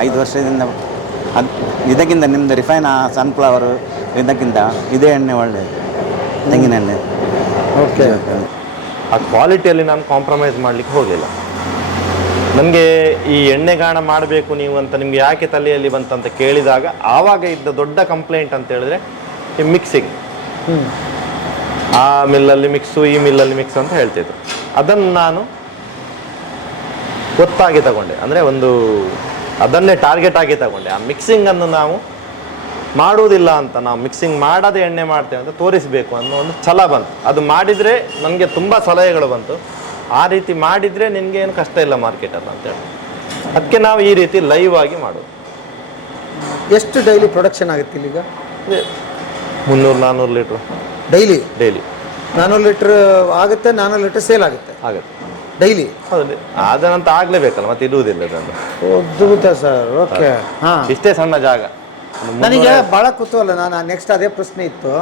ಐದು ವರ್ಷದಿಂದ ಅದು ಇದಕ್ಕಿಂತ ನಿಮ್ಮದು ರಿಫೈನ್ ಸನ್ಫ್ಲವರು ಇದಕ್ಕಿಂತ ಇದೇ ಎಣ್ಣೆ ಒಳ್ಳೆಯದು ತೆಂಗಿನ ಎಣ್ಣೆ. ಓಕೆ ಆ ಕ್ವಾಲಿಟಿಯಲ್ಲಿ ನಾನು ಕಾಂಪ್ರಮೈಸ್ ಮಾಡಲಿಕ್ಕೆ ಹೋಗಿಲ್ಲ. ನನಗೆ ಈ ಎಣ್ಣೆಗಾಣ ಮಾಡಬೇಕು ನೀವು ಅಂತ ನಿಮಗೆ ಯಾಕೆ ತಲೆಯಲ್ಲಿ ಬಂತಂತ ಕೇಳಿದಾಗ ಆವಾಗ ಇದ್ದ ದೊಡ್ಡ ಕಂಪ್ಲೇಂಟ್ ಅಂತ ಹೇಳಿದ್ರೆ ಈ ಮಿಕ್ಸಿಂಗ್ ಹ್ಞೂ ಆ ಮಿಲ್ಲಲ್ಲಿ ಮಿಕ್ಸು ಈ ಮಿಲ್ಲಲ್ಲಿ ಮಿಕ್ಸ್ ಅಂತ ಹೇಳ್ತಿದ್ರು. ಅದನ್ನು ನಾನು ಗೊತ್ತಾಗಿ ತಗೊಂಡೆ. ಅಂದರೆ ಒಂದು ಅದನ್ನೇ ಟಾರ್ಗೆಟ್ ಆಗಿ ತಗೊಂಡೆ. ಆ ಮಿಕ್ಸಿಂಗನ್ನು ನಾವು ಮಾಡುವುದಿಲ್ಲ ಅಂತ ನಾವು ಮಿಕ್ಸಿಂಗ್ ಮಾಡದೆ ಎಣ್ಣೆ ಮಾಡ್ತೇವೆ ಅಂತ ತೋರಿಸಬೇಕು ಅನ್ನೋ ಒಂದು ಛಲ ಬಂತು. ಅದು ಮಾಡಿದರೆ ನನಗೆ ತುಂಬ ಸಲಹೆಗಳು ಬಂತು. ಆ ರೀತಿ ಮಾಡಿದರೆ ನಿನಗೆ ಏನು ಕಷ್ಟ ಇಲ್ಲ ಮಾರ್ಕೆಟಲ್ಲಿ ಅಂತೇಳಿ ಅದಕ್ಕೆ ನಾವು ಈ ರೀತಿ ಲೈವ್ ಆಗಿ ಮಾಡೋದು. ಎಷ್ಟು ಡೈಲಿ ಪ್ರೊಡಕ್ಷನ್ ಆಗುತ್ತೆ ಇಲ್ಲಿಗ? ಮುನ್ನೂರು ನಾನ್ನೂರು ಲೀಟ್ರ್ ಡೈಲಿ ಡೈಲಿ ನಾನ್ನೂರು ಲೀಟ್ರ್ ಆಗುತ್ತೆ ನಾನ್ನೂರು ಲೀಟ್ರ್ ಸೇಲ್ ಆಗುತ್ತೆ. ಆಗುತ್ತೆ. ಡೈಲಿ ಹೌದು. ಅದನ್ನಂತ ಆಗ್ಲೇಬೇಕಲ್ಲ ಮತ್ತೆ ಇಡುವುದಿಲ್ಲ ಅದನ್ನು. Sir okay. ಹಾಂ. ಇಷ್ಟೇ ಸಣ್ಣ ಜಾಗ. ನನಗೆ ಭಾಳ ಕುತೂಹಲ ನಾನು ನೆಕ್ಸ್ಟ್ ಅದೇ ಪ್ರಶ್ನೆ ಇತ್ತು.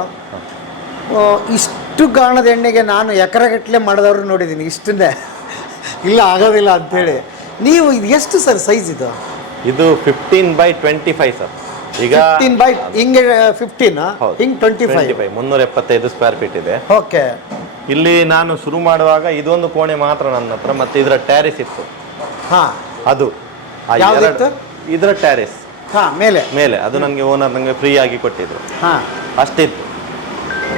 ಆ, ಇಷ್ಟು ಗಾಣದ ಎಣ್ಣೆಗೆ ನಾನು ಎಕರೆಗಟ್ಟಲೆ ಮಾಡಿದವ್ರು ನೋಡಿದ್ದೀನಿ ಇಷ್ಟನ್ನೇ. ಇಲ್ಲ ಆಗೋದಿಲ್ಲ ಅಂತೇಳಿ ನೀವು ಇದು ಎಷ್ಟು ಸರ್ ಸೈಜ್ ಇದು? ಇದು fifteen by twenty five sir. ಈಗ ಫಿಫ್ಟೀನ್ ಬೈ ಹಿಂಗೆ ಫಿಫ್ಟೀನ್ ಹೌದು. ಹಿಂಗೆ ಟ್ವೆಂಟಿ ಫೈವ್ ಫೈವ್ ಮುನ್ನೂರ ಎಪ್ಪತ್ತೈದು ಸ್ಕ್ವೇರ್ ಫೀಟ್ ಇದೆ. ಓಕೆ. ಇಲ್ಲಿ ನಾನು ಶುರು ಮಾಡುವಾಗ ಇದೊಂದು ಕೋಣೆ ಮಾತ್ರ ನನ್ನ ಹತ್ರ ಮತ್ತೆ ಇದರ ಟ್ಯಾರಿಸ್ ಇತ್ತು. ಹಾ. ಅದು. ಆ ಯಾವ್ದಿತ್ತು? ಎರಡು- ಇದರ ಟ್ಯಾರಿಸ್ ಹಾ ಮೇಲೆ. ಮೇಲೆ. ಅದು ನನಗೆ ಓನರ್ ನನಗೆ ಫ್ರೀ ಆಗಿ ಕೊಟ್ಟಿದ್ರು. ಹಾ. ಅಷ್ಟಿತ್ತು.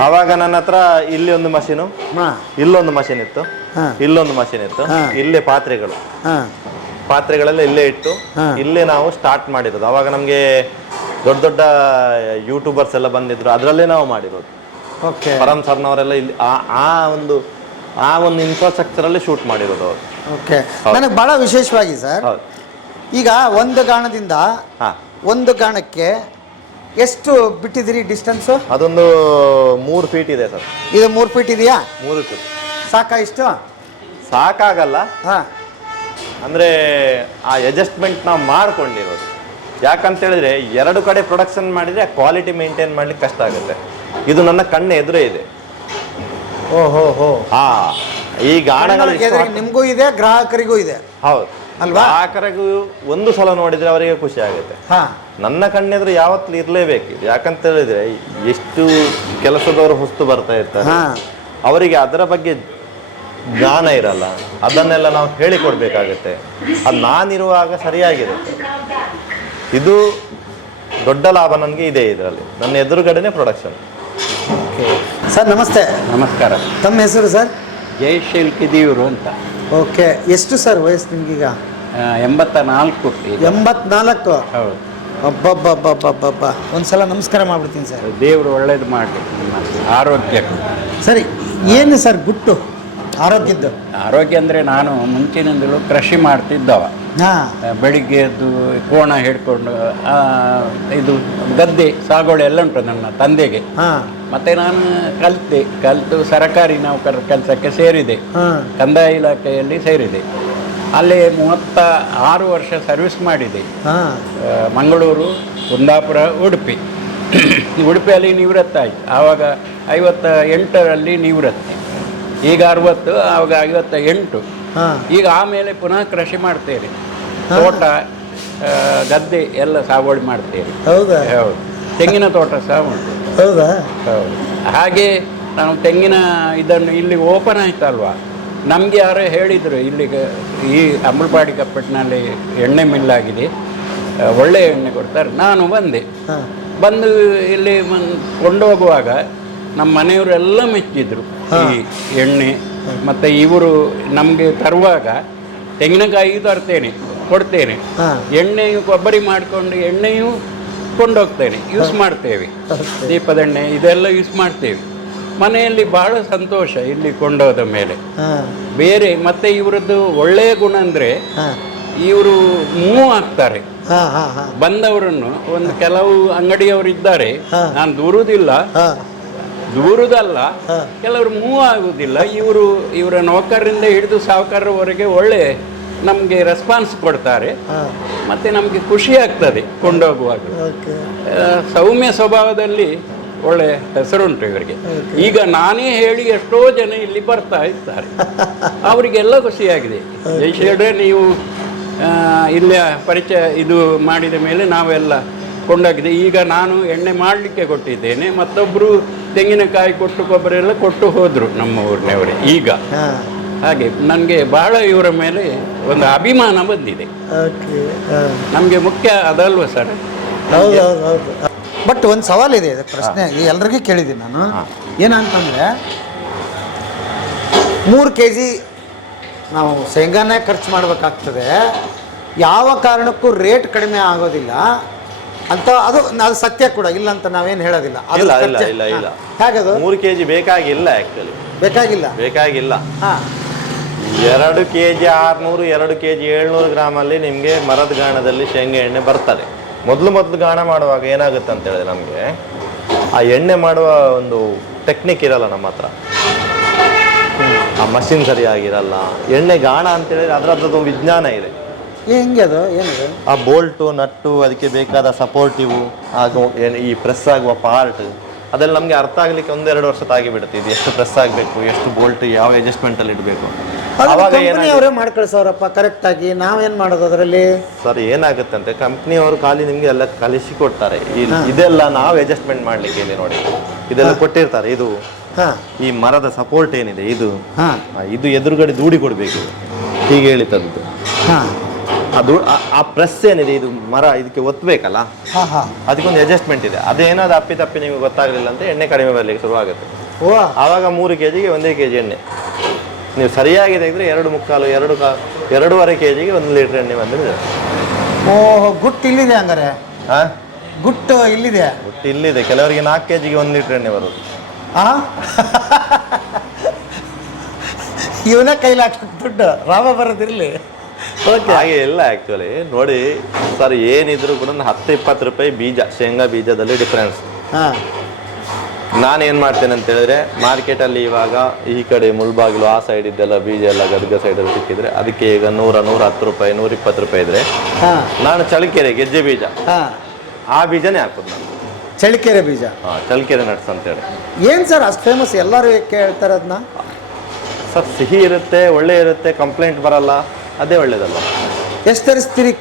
ಆವಾಗ ನನ್ನ ಹತ್ರ ಇಲ್ಲಿ ಒಂದು ಮಷೀನು ಹಾಂ. ಇಲ್ಲೊಂದು ಮಷೀನ್ ಇತ್ತು. ಹಾ. ಇಲ್ಲೊಂದು ಮಷೀನ್ ಇತ್ತು. ಹಾ. ಇಲ್ಲೇ ಪಾತ್ರೆಗಳು. ಹಾಂ. ಪಾತ್ರೆಗಳೆಲ್ಲ ಇಲ್ಲೇ ಇಟ್ಟು ಹಾ. ಇಲ್ಲೇ ನಾವು ಸ್ಟಾರ್ಟ್ ಮಾಡಿರೋದು. ಅವಾಗ ನಮಗೆ ದೊಡ್ಡ ದೊಡ್ಡ ಯೂಟ್ಯೂಬರ್ಸ್ ಎಲ್ಲ ಬಂದಿದ್ರು. ಅದರಲ್ಲೇ ನಾವು ಮಾಡಿರೋದು. ಓಕೆ ಪರಮ್ ಸರ್ನವರೆಲ್ಲ ಇಲ್ಲಿ ಆ ಆ ಒಂದು ಆ ಒಂದು ಇನ್ಫ್ರಾಸ್ಟ್ರಕ್ಚರ್ ಅಲ್ಲಿ ಶೂಟ್ ಮಾಡಿರೋದು ಅವರು. ಓಕೆ ನನಗೆ ಬಹಳ ವಿಶೇಷವಾಗಿ ಸರ್ ಹೌದು. ಈಗ ಒಂದು ಗಾಣದಿಂದ ಹಾ. ಒಂದು ಗಾಣಕ್ಕೆ ಎಷ್ಟು ಬಿಟ್ಟಿದ್ದೀರಿ ಡಿಸ್ಟೆನ್ಸು ಅದೊಂದು ಮೂರು ಫೀಟ್ ಇದೆ ಸರ್. ಇದು ಮೂರು ಫೀಟ್ ಇದೆಯಾ? ಮೂರು ಫೀಟ್ ಸಾಕಾ ಇಷ್ಟು? ಸಾಕಾಗಲ್ಲ. ಹಾಂ. ಅಂದ್ರೆ ಆ ಅಡ್ಜಸ್ಟ್ಮೆಂಟ್ ನಾವು ಮಾಡ್ಕೊಂಡಿರೋದು. ಯಾಕಂತ ಹೇಳಿದ್ರೆ ಎರಡು ಕಡೆ ಪ್ರೊಡಕ್ಷನ್ ಮಾಡಿದ್ರೆ ಕ್ವಾಲಿಟಿ ಮೇಂಟೈನ್ ಮಾಡ್ಲಿಕ್ಕೆ ಕಷ್ಟ ಆಗುತ್ತೆ. ಇದು ನನ್ನ ಕಣ್ಣ ಎದುರೇ ಇದೆ. ಓ ಹೋ ಈ ಗಾಣಗಳು ನಿಮ್ಗೂ ಇದೆ ಗ್ರಾಹಕರಿಗೂ ಇದೆ. ಹೌದು. ಅಲ್ವಾ? ಗ್ರಾಹಕರಿಗೂ ಒಂದು ಸಲ ನೋಡಿದ್ರೆ ಅವರಿಗೆ ಖುಷಿ ಆಗುತ್ತೆ. ಹಾ. ನನ್ನ ಕಣ್ಣೆದುರು ಯಾವತ್ತೂ ಇರಲೇಬೇಕು ಯಾಕಂತ ಹೇಳಿದ್ರೆ ಎಷ್ಟು ಕೆಲಸದವರು ಹೊಸ್ತು ಬರ್ತಾ ಇರ್ತಾರೆ. ಅವರಿಗೆ ಅದರ ಬಗ್ಗೆ ಜ್ಞಾನ ಇರಲ್ಲ. ಅದನ್ನೆಲ್ಲ ನಾವು ಹೇಳಿಕೊಡ್ಬೇಕಾಗತ್ತೆ. ಅದು ನಾನಿರುವಾಗ ಸರಿಯಾಗಿರುತ್ತೆ. ಇದು ದೊಡ್ಡ ಲಾಭ ನನಗೆ ಇದೆ ಇದರಲ್ಲಿ. ನನ್ನ ಎದುರುಗಡೆನೆ ಪ್ರೊಡಕ್ಷನ್ ಸರ್ ನಮಸ್ತೆ. ನಮಸ್ಕಾರ. ತಮ್ಮ ಹೆಸರು ಸರ್? ಜಯಶೀಲ್ ಕಿದಿಯೂರು ಅಂತ. ಓಕೆ. ಎಷ್ಟು ಸರ್ ವಯಸ್ಸು ನಿಮಗೀಗ? ಎಂಬತ್ತ ನಾಲ್ಕು. ಎಂಬತ್ನಾಲ್ಕು? ಹೌದು. ಅಬ್ಬಬ್ಬಬ್ಬಬ್ಬಬ್ಬ ಒಂದ್ಸಲ ನಮಸ್ಕಾರ ಮಾಡ್ಬಿಡ್ತೀನಿ ಸರ್. ದೇವರು ಒಳ್ಳೇದು ಮಾಡಿ ಆರೋಗ್ಯ. ಸರಿ ಏನು ಸರ್ ಗುಟ್ಟು? ಆರೋಗ್ಯದ್ದು? ಆರೋಗ್ಯ ಅಂದರೆ ನಾನು ಮುಂಚಿನಿಂದಲೂ ಕೃಷಿ ಮಾಡ್ತಿದ್ದವ. ಬೆಳಿಗ್ಗೆ ಎದ್ದು ಕೋಣ ಹಿಡ್ಕೊಂಡು ಇದು ಗದ್ದೆ ಸಾಗೋಳೆ ಎಲ್ಲ ಉಂಟು ನನ್ನ ತಂದೆಗೆ. ಹಾ. ಮತ್ತೆ ನಾನು ಕಲಿತೆ ಕಲಿತು ಸರಕಾರಿ ನೌಕರ ಕೆಲಸಕ್ಕೆ ಸೇರಿದೆ. ಹಾ. ಕಂದಾಯ ಇಲಾಖೆಯಲ್ಲಿ ಸೇರಿದೆ. ಅಲ್ಲಿ ಮೂವತ್ತ ಆರು ವರ್ಷ ಸರ್ವಿಸ್ ಮಾಡಿದೆ. ಹಾ. ಮಂಗಳೂರು ಕುಂದಾಪುರ ಉಡುಪಿ. ಉಡುಪಿಯಲ್ಲಿ ನಿವೃತ್ತ ಆಯಿತು. ಆವಾಗ ಐವತ್ತ ಎಂಟರಲ್ಲಿ ನಿವೃತ್ತಿ. ಈಗ ಅರವತ್ತು ಆವಾಗ ಐವತ್ತ ಎಂಟು. ಈಗ ಆಮೇಲೆ ಪುನಃ ಕೃಷಿ ಮಾಡ್ತೇವೆ. ತೋಟ ಗದ್ದೆ ಎಲ್ಲ ಸಾಗುವಳಿ ಮಾಡ್ತೇವೆ. ಹೌದಾ? ಹೌದು. ತೆಂಗಿನ ತೋಟ ಸಹ ಉಂಟು. ಹೌದಾ? ಹೌದು. ಹಾಗೆ ನಾವು ತೆಂಗಿನ ಇದನ್ನು ಇಲ್ಲಿ ಓಪನ್ ಆಯ್ತಲ್ವಾ? ನಮಗೆ ಯಾರೋ ಹೇಳಿದರು ಇಲ್ಲಿ ಈ ಅಂಬಲ್ಪಾಡಿ ಕಪ್ಪಟ್ಟಿನಲ್ಲಿ ಎಣ್ಣೆ ಮಿಲ್ ಆಗಿದೆ. ಒಳ್ಳೆಯ ಎಣ್ಣೆ ಕೊಡ್ತಾರೆ. ನಾನು ಬಂದೆ. ಬಂದು ಇಲ್ಲಿ ಕೊಂಡೋಗುವಾಗ ನಮ್ಮ ಮನೆಯವರೆಲ್ಲ ಮೆಚ್ಚಿದ್ರು ಈ ಎಣ್ಣೆ. ಮತ್ತು ಇವರು ನಮಗೆ ತರುವಾಗ ತೆಂಗಿನಕಾಯಿ ತರ್ತೇನೆ ಕೊಡ್ತೇನೆ. ಎಣ್ಣೆಯು ಕೊಬ್ಬರಿ ಮಾಡಿಕೊಂಡು ಎಣ್ಣೆಯು ಕೊಂಡೋಗ್ತೇನೆ ಯೂಸ್ ಮಾಡ್ತೇವೆ. ದೀಪದೆಣ್ಣೆ ಇದೆಲ್ಲ ಯೂಸ್ ಮಾಡ್ತೇವೆ. ಮನೆಯಲ್ಲಿ ಬಹಳ ಸಂತೋಷ ಇಲ್ಲಿ ಕೊಂಡೋದ ಮೇಲೆ. ಬೇರೆ ಮತ್ತೆ ಇವರದ್ದು ಒಳ್ಳೆಯ ಗುಣ ಅಂದರೆ ಇವರು ಮೂ ಆಗ್ತಾರೆ. ಬಂದವರನ್ನು ಒಂದು ಕೆಲವು ಅಂಗಡಿಯವರು ಇದ್ದಾರೆ. ನಾನು ದೂರುದಿಲ್ಲ. ಹಾ. ದೂರುದಲ್ಲ. ಕೆಲವರು ಮೂವ್ ಆಗುದಿಲ್ಲ. ಇವರು ಇವರ ನೌಕರರಿಂದ ಹಿಡಿದು ಸಾಹುಕಾರರವರೆಗೆ ಒಳ್ಳೆ ನಮಗೆ ರೆಸ್ಪಾನ್ಸ್ ಕೊಡ್ತಾರೆ. ಮತ್ತೆ ನಮಗೆ ಖುಷಿ ಆಗ್ತದೆ ಕೊಂಡೋಗುವಾಗ. ಸೌಮ್ಯ ಸ್ವಭಾವದಲ್ಲಿ ಒಳ್ಳೆ ಹೆಸರುಂಟು ಇವರಿಗೆ. ಈಗ ನಾನೇ ಹೇಳಿ ಎಷ್ಟೋ ಜನ ಇಲ್ಲಿ ಬರ್ತಾ ಇದ್ದಾರೆ. ಅವರಿಗೆಲ್ಲ ಖುಷಿಯಾಗಿದೆ. ಜಯಶೇಡ್ರೆ ನೀವು ಆ, ಇಲ್ಲಿಯ ಪರಿಚಯ ಇದು ಮಾಡಿದ ಮೇಲೆ ನಾವೆಲ್ಲ ಕೊಂಡೋಗಿದೆ. ಈಗ ನಾನು ಎಣ್ಣೆ ಮಾಡಲಿಕ್ಕೆ ಕೊಟ್ಟಿದ್ದೇನೆ. ಮತ್ತೊಬ್ಬರು ತೆಂಗಿನಕಾಯಿ ಕೊಟ್ಟು ಕೊಬ್ಬರಿ ಎಲ್ಲ ಕೊಟ್ಟು ಹೋದರು ನಮ್ಮ ಊರಿನವರೇ ಈಗ. ಹಾಗೆ ನನಗೆ ಬಹಳ ಇವರ ಮೇಲೆ ಒಂದು ಅಭಿಮಾನ ಬಂದಿದೆ. ಓಕೆ ನಮಗೆ ಮುಖ್ಯ ಅದಲ್ವ ಸರ್? ಬಟ್ ಒಂದು ಸವಾಲಿದೆ ಇದೆ ಪ್ರಶ್ನೆ. ಎಲ್ರಿಗೂ ಕೇಳಿದ್ದೀನಿ ನಾನು. ಏನಂತಂದರೆ ಮೂರು ಕೆ ಜಿ ನಾವು ಶೇಂಗಾನೇ ಖರ್ಚು ಮಾಡಬೇಕಾಗ್ತದೆ. ಯಾವ ಕಾರಣಕ್ಕೂ ರೇಟ್ ಕಡಿಮೆ ಆಗೋದಿಲ್ಲ. ಅಂತ ಅದು ಅದು ಸತ್ಯ ಕೂಡ ಇಲ್ಲ ಅಂತ ನಾವೇನು ಹೇಳೋದಿಲ್ಲ. ಅದು ಇಲ್ಲ ಇಲ್ಲ ಸತ್ಯ. ಇಲ್ಲ ಇಲ್ಲ. ಹಾ. ಹೇಗದು? ಮೂರು ಕೆ ಜಿ ಬೇಕಾಗಿಲ್ಲ ಆ್ಯಕ್ಚುಲಿ ಬೇಕಾಗಿಲ್ಲ? ಬೇಕಾಗಿಲ್ಲ. ಹಾ. ಎರಡು ಕೆ ಜಿ ಆರುನೂರು ಎರಡು ಕೆ ಜಿ ಏಳ್ನೂರು ಗ್ರಾಮಲ್ಲಿ ನಿಮಗೆ ಮರದ ಗಾಣದಲ್ಲಿ ಶೇಂಗಾ ಎಣ್ಣೆ ಬರ್ತದೆ. ಮೊದಲು ಮೊದಲು ಗಾಣ ಮಾಡುವಾಗ ಏನಾಗುತ್ತೆ ಅಂತ ಹೇಳಿದ್ರೆ ನಮಗೆ ಆ ಎಣ್ಣೆ ಮಾಡುವ ಒಂದು ಟೆಕ್ನಿಕ್ ಇರಲ್ಲ ನಮ್ಮ ಹತ್ರ. ಆ ಮಷಿನ್ ಸರಿಯಾಗಿರಲ್ಲ. ಎಣ್ಣೆ ಗಾಣ ಅಂತ ಹೇಳಿದ್ರೆ ಅದರದ್ದು ವಿಜ್ಞಾನ ಇದೆ. ಹೆಂಗೆ ಅದು? ಏನಿದೆ? ಆ ಬೋಲ್ಟು ನಟ್ಟು ಅದಕ್ಕೆ ಬೇಕಾದ ಸಪೋರ್ಟಿವು ಹಾಗೂ ಏನು ಈ ಪ್ರೆಸ್ ಆಗುವ ಪಾರ್ಟ್ ಅದೆಲ್ಲ ನಮಗೆ ಅರ್ಥ ಆಗ್ಲಿಕ್ಕೆ ಒಂದೆರಡು ವರ್ಷ ತಾಗಿಬಿಡುತ್ತೆ. ಇದು ಎಷ್ಟು ಪ್ರೆಸ್ ಆಗಬೇಕು ಎಷ್ಟು ಬೋಲ್ಟ್ ಯಾವ ಅಡ್ಜಸ್ಟ್ಮೆಂಟ್ ಅಲ್ಲಿ ಇಡಬೇಕು. ಅವಾಗ ಅವರೇ ಕಂಪನಿಯವರೇ ಮಾಡ್ಕಳ್ಸವ್ರಪ್ಪ ಕರೆಕ್ಟಾಗಿ ನಾವೇನು ಮಾಡೋದು ಅದರಲ್ಲಿ? ಸರ್ ಏನಾಗುತ್ತೆ ಅಂತ ಕಂಪ್ನಿಯವರು ಖಾಲಿ ನಿಮಗೆ ಎಲ್ಲ ಕಲಿಸಿ ಕೊಡ್ತಾರೆ. ಇದೆಲ್ಲ ನಾವು ಅಡ್ಜಸ್ಟ್ಮೆಂಟ್ ಮಾಡ್ಲಿಕ್ಕೆ ಇಲ್ಲಿ ನೋಡಿ. ಇದೆಲ್ಲ ಕೊಟ್ಟಿರ್ತಾರೆ. ಇದು ಹಾಂ. ಈ ಮರದ ಸಪೋರ್ಟ್ ಏನಿದೆ? ಇದು. ಹಾಂ. ಇದು ಎದುರುಗಡೆ ದೂಡಿ ಕೊಡಬೇಕು. ಹೀಗೆ ಹೇಳಿತದ್ದು ಹಾಂ. ಅದು ಆ- ಆ ಪ್ರೆಸ್ ಏನಿದೆ ಇದು ಮರ ಇದಕ್ಕೆ ಒತ್ತಬೇಕಲ್ಲ ಹಾ ಹಾ. ಅದಕ್ಕೊಂದು ಅಡ್ಜಸ್ಟ್ಮೆಂಟ್ ಇದೆ. ಅದೇನಾದ್ರು ಅಪ್ಪಿ ತಪ್ಪಿ ನಿಮಗೆ ಗೊತ್ತಾಗಲಿಲ್ಲ ಅಂತ ಎಣ್ಣೆ ಕಡಿಮೆ ಬರಲಿಕ್ಕೆ ಶುರುವಾಗುತ್ತೆ. ಓ. ಆವಾಗ ಮೂರು ಕೆ ಜಿಗೆ ಒಂದೇ ಕೆ ಜಿ ಎಣ್ಣೆ. ನೀವು ಸರಿಯಾಗಿ ತೆಗೆದ್ರೆ ಎರಡು ಮುಕ್ಕಾಲು ಎರಡು ಕಾ ಎರಡೂವರೆ ಕೆ ಜಿಗೆ ಒಂದು ಲೀಟ್ರ್ ಎಣ್ಣೆ ಬಂದಿದೆ ಓಹೋ ಗುಟ್ಟು ಇಲ್ಲಿದೆ ಹಂಗಾರೆ? ಹಾಂ ಗುಟ್ಟು ಇಲ್ಲಿದೆ? ಒಟ್ಟು ಇಲ್ಲಿದೆ. ಕೆಲವರಿಗೆ ನಾಲ್ಕು ಕೆ ಜಿಗೆ ಒಂದು ಲೀಟ್ರ್ ಎಣ್ಣೆ ಬರೋದು ಆ? ಇವನ ಕೈಲಿ ಹಾಕಕ್ ದುಡ್ಡು. ರಾಮ ಬರೋದಿರ್ಲಿ. ಓಕೆ ಹಾಗೆ ಇಲ್ಲ ಆ್ಯಕ್ಚುಲಿ ನೋಡಿ ಸರ್ ಏನಿದ್ರು ಕೂಡ ಹತ್ತು ಇಪ್ಪತ್ತು ರೂಪಾಯಿ ಬೀಜ ಶೇಂಗಾ ಬೀಜದಲ್ಲಿ ಡಿಫ್ರೆನ್ಸ್ ಹಾಂ. ನಾನು ಏನು ಮಾಡ್ತೇನೆ ಅಂತ ಹೇಳಿದ್ರೆ ಮಾರ್ಕೆಟಲ್ಲಿ ಇವಾಗ ಈ ಕಡೆ ಮುಳ್ಬಾಗಿಲು ಆ ಸೈಡ್ ಇದ್ದೆಲ್ಲ ಬೀಜ ಎಲ್ಲ ಗದಗ ಸೈಡಲ್ಲಿ ಸಿಕ್ಕಿದ್ರೆ ಅದಕ್ಕೆ ಈಗ ನೂರ ನೂರ ಹತ್ತು ರೂಪಾಯಿ ನೂರ ಇಪ್ಪತ್ತು ರೂಪಾಯಿ ಇದ್ರೆ ಹಾಂ. ನಾನು ಚಳಿಕೆರೆ ಗೆಜ್ಜೆ ಬೀಜ. ಹಾಂ. ಆ ಬೀಜನೇ ಹಾಕೋದು ನಾನು. ಚಳಿಕೆರೆ ಬೀಜ. ಹಾಂ ಚಳಿಕೆರೆ ನಟ್ಸ್ ಅಂತೇಳಿ ಏನು ಸರ್ ಅಷ್ಟು ಫೇಮಸ್ ಎಲ್ಲರೂ ಕೇಳ್ತಾರೆ ಅದನ್ನ ಸರ್ ಸಿಹಿ ಇರುತ್ತೆ ಒಳ್ಳೆ ಇರುತ್ತೆ ಕಂಪ್ಲೇಂಟ್ ಬರಲ್ಲ. ಅದೇ ಒಳ್ಳೇದಲ್ಲ ಎಷ್ಟು ತರಿಸ್ತೀರಿ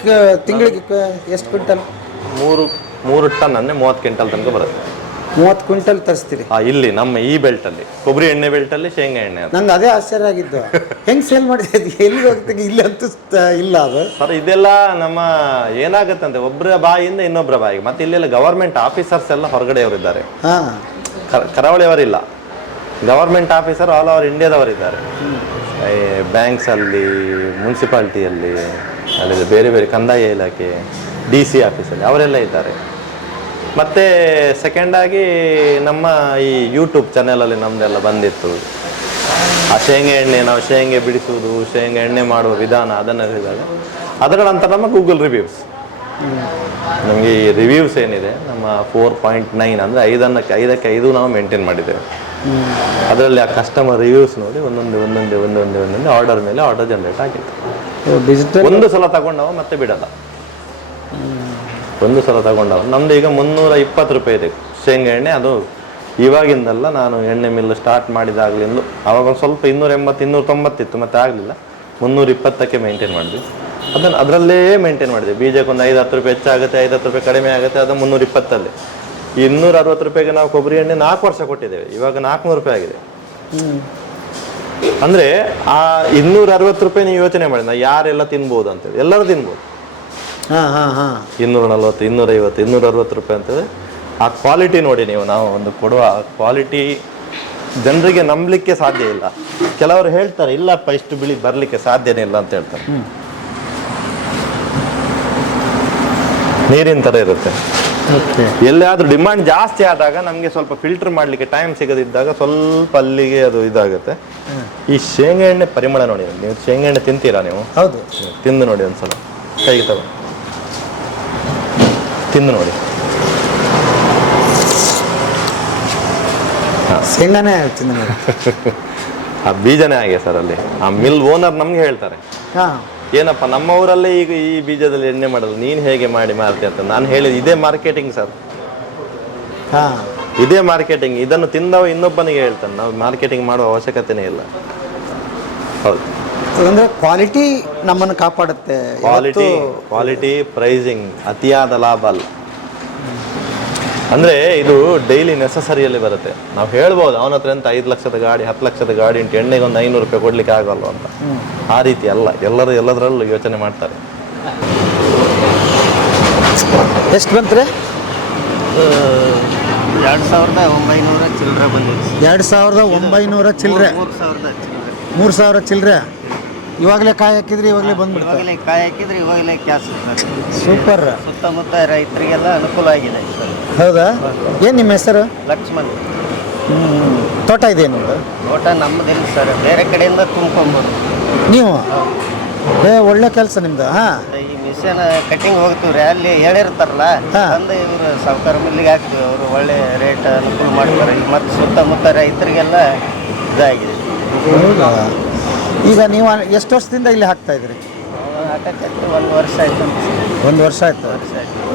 ತಿಂಗಳಿಗೆ ಎಷ್ಟು ಕ್ವಿಂಟಲ್? ಮೂರು ಮೂರು ಟನ್ ಅಂದರೆ ಮೂವತ್ತು ಕ್ವಿಂಟಲ್ ತನಕ ಬರುತ್ತೆ. ಮೂವತ್ತು ಕ್ವಿಂಟಲ್ ತರಿಸ್ತೀರಿ. ಆ, ಇಲ್ಲಿ ನಮ್ಮ ಈ ಬೆಲ್ಟಲ್ಲಿ ಕೊಬ್ಬರಿ ಎಣ್ಣೆ ಬೆಲ್ಟಲ್ಲಿ ಶೇಂಗಾ ಎಣ್ಣೆ ನಂಗೆ ಅದೇ ಆಶ್ಚರ್ಯ ಆಗಿದ್ದು. ಹೆಂಗ್ ಸೇಲ್ ಮಾಡಿದೆ ಎಲ್ಲಿ ಹೋಗ್ತೀವಿ ಇಲ್ಲಿ ಅಂತೂ ಇಲ್ಲ ಅದು. ಸರ್ ಇದೆಲ್ಲ ನಮ್ಮ ಏನಾಗುತ್ತಂತೆ ಒಬ್ಬರ ಬಾಯಿಂದ ಇನ್ನೊಬ್ಬರ ಬಾಯಿಗೆ. ಮತ್ತೆ ಇಲ್ಲೆಲ್ಲ ಗವರ್ಮೆಂಟ್ ಆಫೀಸರ್ಸ್ ಎಲ್ಲ ಹೊರಗಡೆಯವರಿದ್ದಾರೆ. ಹಾಂ. ಕರ ಕರಾವಳಿಯವರಿಲ್ಲ. ಗವರ್ಮೆಂಟ್ ಆಫೀಸರ್ ಆಲ್ ಓವರ್ ಇಂಡಿಯಾದವರಿದ್ದಾರೆ ಬ್ಯಾಂಕ್ಸ್ ಅಲ್ಲಿ ಮುನ್ಸಿಪಾಲ್ಟಿಯಲ್ಲಿ ಅಲ್ಲಿ ಬೇರೆ ಬೇರೆ ಕಂದಾಯ ಇಲಾಖೆ, ಡಿ ಸಿ ಆಫೀಸಲ್ಲಿ ಅವರೆಲ್ಲ ಇದ್ದಾರೆ. ಮತ್ತು ಸೆಕೆಂಡಾಗಿ ನಮ್ಮ ಈ ಯೂಟ್ಯೂಬ್ ಚಾನೆಲಲ್ಲಿ ನಮ್ದೆಲ್ಲ ಬಂದಿತ್ತು. ಆ ಶೇಂಗಾ ಎಣ್ಣೆ ನಾವು ಶೇಂಗೆ ಬಿಡಿಸುವುದು, ಶೇಂಗಾ ಎಣ್ಣೆ ಮಾಡುವ ವಿಧಾನ ಅದನ್ನು ಹೇಳಿದಾಗ ಅದರ ನಂತರ ನಮ್ಮ ಗೂಗಲ್ ರಿವ್ಯೂಸ್ ನಮಗೆ ಈ ರಿವ್ಯೂಸ್ ಏನಿದೆ, ನಮ್ಮ ಫೋರ್ ಪಾಯಿಂಟ್ ನೈನ್ ಅಂದರೆ ಐದನ್ನು ಐದಕ್ಕೆ ಐದು ನಾವು ಮೇಂಟೈನ್ ಮಾಡಿದ್ದೇವೆ. ಅದರಲ್ಲಿ ಆ ಕಸ್ಟಮರ್ ರಿವ್ಯೂಸ್ ನೋಡಿ ಒಂದೊಂದು ಒಂದೊಂದೇ ಒಂದೊಂದೇ ಒಂದೊಂದೇ ಆರ್ಡರ್ ಮೇಲೆ ಆರ್ಡರ್ ಜನರೇಟ್ ಆಗಿತ್ತು. ಡಿಜಿಟಲ್ ಒಂದು ಸಲ ತಗೊಂಡವ ಮತ್ತೆ ಬಿಡಲ್ಲ. ಒಂದು ಸಲ ತಗೊಂಡವ. ನಮ್ದು ಈಗ ಮುನ್ನೂರ ಇಪ್ಪತ್ತು ರೂಪಾಯಿ ಇದೆ. ಶೇಂಗಾ ಎಣ್ಣೆ ಅದು ಇವಾಗಿಂದಲ್ಲ ನಾನು ಎಣ್ಣೆ ಮಿಲ್ ಸ್ಟಾರ್ಟ್ ಮಾಡಿದಾಗ್ಲಿಂದ ಅವಾಗ ಒಂದು ಸ್ವಲ್ಪ ಇನ್ನೂರ ಎಂಬತ್ತು ಇನ್ನೂರ ತೊಂಬತ್ತಿತ್ತು ಮತ್ತೆ ಆಗಲಿಲ್ಲ. ಮುನ್ನೂರ ಇಪ್ಪತ್ತಕ್ಕೆ ಮೇಂಟೈನ್ ಮಾಡಿದ್ವಿ. ಅದನ್ನು ಅದರಲ್ಲೇ ಮೇಂಟೈನ್ ಮಾಡಿದೆ ಬೀಜಕ್ಕೆ ಒಂದು ಐದು ಹತ್ತು ರೂಪಾಯಿ ಹೆಚ್ಚಾಗುತ್ತೆ ಐದು ಹತ್ತು ರೂಪಾಯಿ ಕಡಿಮೆ ಆಗುತ್ತೆ ಅದು ಮುನ್ನೂರ ಇಪ್ಪತ್ತಲ್ಲಿ. ಇನ್ನೂರ ಅರವತ್ತು ರೂಪಾಯಿಗೆ ನಾವು ಕೊಬ್ಬರಿ ಎಣ್ಣೆ ನಾಲ್ಕು ವರ್ಷ ಕೊಟ್ಟಿದ್ದೇವೆ. ಇವಾಗ ನಾಲ್ಕುನೂರು ರೂಪಾಯಿ ಆಗಿದೆ. ಅಂದ್ರೆ ಆ ಇನ್ನೂರ ಅರವತ್ತು ರೂಪಾಯಿ ನೀವು ಯೋಚನೆ ಮಾಡಿ ನಾ ಯಾರೆಲ್ಲ ತಿನ್ಬೋದು ಅಂತೇಳಿ ಎಲ್ಲರೂ ತಿನ್ಬೋದು. ಹಾ ಹಾ ಹಾ. ಇನ್ನೂರ ನಲ್ವತ್ತು ಇನ್ನೂರ ಐವತ್ತು ಇನ್ನೂರ ಅರವತ್ತು ರೂಪಾಯಿ ಅಂತೇಳಿ ಆ ಕ್ವಾಲಿಟಿ ನೋಡಿ ನೀವು ನಾವು ಒಂದು ಕೊಡುವ ಕ್ವಾಲಿಟಿ ಜನರಿಗೆ ನಂಬಲಿಕ್ಕೆ ಸಾಧ್ಯ ಇಲ್ಲ. ಕೆಲವರು ಹೇಳ್ತಾರೆ ಇಲ್ಲಪ್ಪ ಇಷ್ಟು ಬಿಳಿ ಬರಲಿಕ್ಕೆ ಸಾಧ್ಯನೇ ಇಲ್ಲ ಅಂತ ಹೇಳ್ತಾರೆ. ನೀರಿನ ಥರ ಇರುತ್ತೆ. ಎಲ್ಲಿಯಾದ್ರೂ ಡಿಮಾಂಡ್ ಜಾಸ್ತಿ ಆದಾಗ ನಮಗೆ ಸ್ವಲ್ಪ ಫಿಲ್ಟರ್ ಮಾಡಲಿಕ್ಕೆ ಟೈಮ್ ಸಿಗದಿದ್ದಾಗ ಸ್ವಲ್ಪ ಅಲ್ಲಿಗೆ ಅದು ಇದಾಗುತ್ತೆ. ಈ ಶೇಂಗಾ ಎಣ್ಣೆ ಪರಿಮಳ ನೋಡಿ ನೀವು ಶೇಂಗಾ ಎಣ್ಣೆ ತಿಂತೀರಾ ನೀವು? ಹೌದು. ತಿಂದು ನೋಡಿ ಒಂದ್ಸಲ. ಕೈಗೆ ತಗೋ. ತಿಂದು ನೋಡಿ. ಶೇಂಗಾನೇ ತಿಂದು ನೋಡಿ. ಆ ಬೀಜನೇ ಆಗಿದೆ ಸರ್ ಅಲ್ಲಿ. ಆ ಮಿಲ್ ಓನರ್ ನಮ್ಗೆ ಹೇಳ್ತಾರೆ. ಹಾ. ಏನಪ್ಪ ನಮ್ಮ ಊರಲ್ಲೇ ಈಗ ಈ ಬೀಜದಲ್ಲಿ ಎಣ್ಣೆ ಮಾಡಲ್ಲ ನೀನು ಹೇಗೆ ಮಾಡಿ ಮಾರ್ತೀಯ ಅಂತ. ನಾನು ಹೇಳಿದ ಇದೇ ಮಾರ್ಕೆಟಿಂಗ್ ಸರ್ ಹಾ. ಇದೇ ಮಾರ್ಕೆಟಿಂಗ್ ಇದನ್ನು ತಿಂದವ ಇನ್ನೊಬ್ಬನಿಗೆ ಹೇಳ್ತಾನೆ. ನಾವು ಮಾರ್ಕೆಟಿಂಗ್ ಮಾಡುವ ಅವಶ್ಯಕತೆನೇ ಇಲ್ಲ. ಹೌದು. ಅಂದ್ರೆ ಕ್ವಾಲಿಟಿ ನಮ್ಮನ್ನು ಕಾಪಾಡುತ್ತೆ. ಕ್ವಾಲಿಟಿ ಕ್ವಾಲಿಟಿ ಪ್ರೈಸಿಂಗ್ ಅತಿಯಾದ ಲಾಭ ಅಲ್ಲ. ಅಂದ್ರೆ ಇದು ಡೈಲಿ ನೆಸಸರಿಯಲ್ಲಿ ಬರುತ್ತೆ. ನಾವು ಹೇಳ್ಬೋದು ಅವನ ಹತ್ರ ಎಂತ ಐದು ಲಕ್ಷದ ಗಾಡಿ ಹತ್ತು ಲಕ್ಷದ ಗಾಡಿ ಉಂಟು ಎಣ್ಣೆಗೆ ಒಂದು ಐನೂರು ರೂಪಾಯಿ ಕೊಡ್ಲಿಕ್ಕೆ ಆಗಲ್ಲ ಅಂತ. ಆ ರೀತಿ ಅಲ್ಲ. ಎಲ್ಲರೂ ಎಲ್ಲದರಲ್ಲೂ ಯೋಚನೆ ಮಾಡ್ತಾರೆ. ಎಷ್ಟು ಬಂತ್ರೆ? ಎರಡು ಸಾವಿರದ ಒಂಬೈನೂರ ಚಿಲ್ಲರೆ ಬಂದಿದೆ. ಎರಡು ಸಾವಿರದ ಒಂಬೈನೂರ ಚಿಲ್ಲರೆ ಮೂರು ಸಾವಿರದ ಚಿಲ್ಲರೆ ಮೂರು ಸಾವಿರ ಚಿಲ್ಲರೆ ಇವಾಗಲೇ ಕಾಯಿ ಹಾಕಿದ್ರೆ ಇವಾಗಲೇ ಬಂದ್ಬಿಡ್ತಾರೆ ಇವಾಗಲೇ ಕಾಯಿ ಹಾಕಿದ್ರೆ ಇವಾಗಲೇ ಕ್ಯಾಸ್ ಸೂಪರ್. ಸುತ್ತಮುತ್ತ ರೈತರಿಗೆಲ್ಲ ಅನುಕೂಲ ಆಗಿದೆ ಹೌದಾ? ಏನು ನಿಮ್ಮ ಹೆಸರು? ಲಕ್ಷ್ಮಣ್. ತೋಟ ಇದೆ ನಿಮ್ಮದು ತೋಟ ನಮ್ಮದಿಲ್ಲ ಸರ್ ಬೇರೆ ಕಡೆಯಿಂದ ತುಂಬ್ಕೊಂಬೋದು. ನೀವು? ಏ ಒಳ್ಳೆ ಕೆಲಸ ನಿಮ್ದು ಹಾಂ? ಈ ಮಿಷನ್ ಕಟಿಂಗ್ ಹೋಗ್ತೀವ್ರಿ ಅಲ್ಲಿ ಹೇಳಿರ್ತಾರಲ್ಲ ಹಾ. ತಂದು ಇವರು ಸಾವುಕಾರ ಮಿಲ್ಲಿಗೆ ಹಾಕ್ತೀವಿ ಅವರು ಒಳ್ಳೆ ರೇಟ್ ಅನುಕೂಲ ಮಾಡ್ತಾರೆ. ಮತ್ತು ಸುತ್ತಮುತ್ತ ರೈತರಿಗೆಲ್ಲ ಇದಾಗಿದೆ. ಹೌದಾ? ಈಗ ನೀವು ಎಷ್ಟು ವರ್ಷದಿಂದ ಇಲ್ಲಿ ಹಾಕ್ತಾ ಇದ್ರಿ ಒಂದು ವರ್ಷ ಆಯ್ತು. ಒಂದು ವರ್ಷ ಆಯ್ತು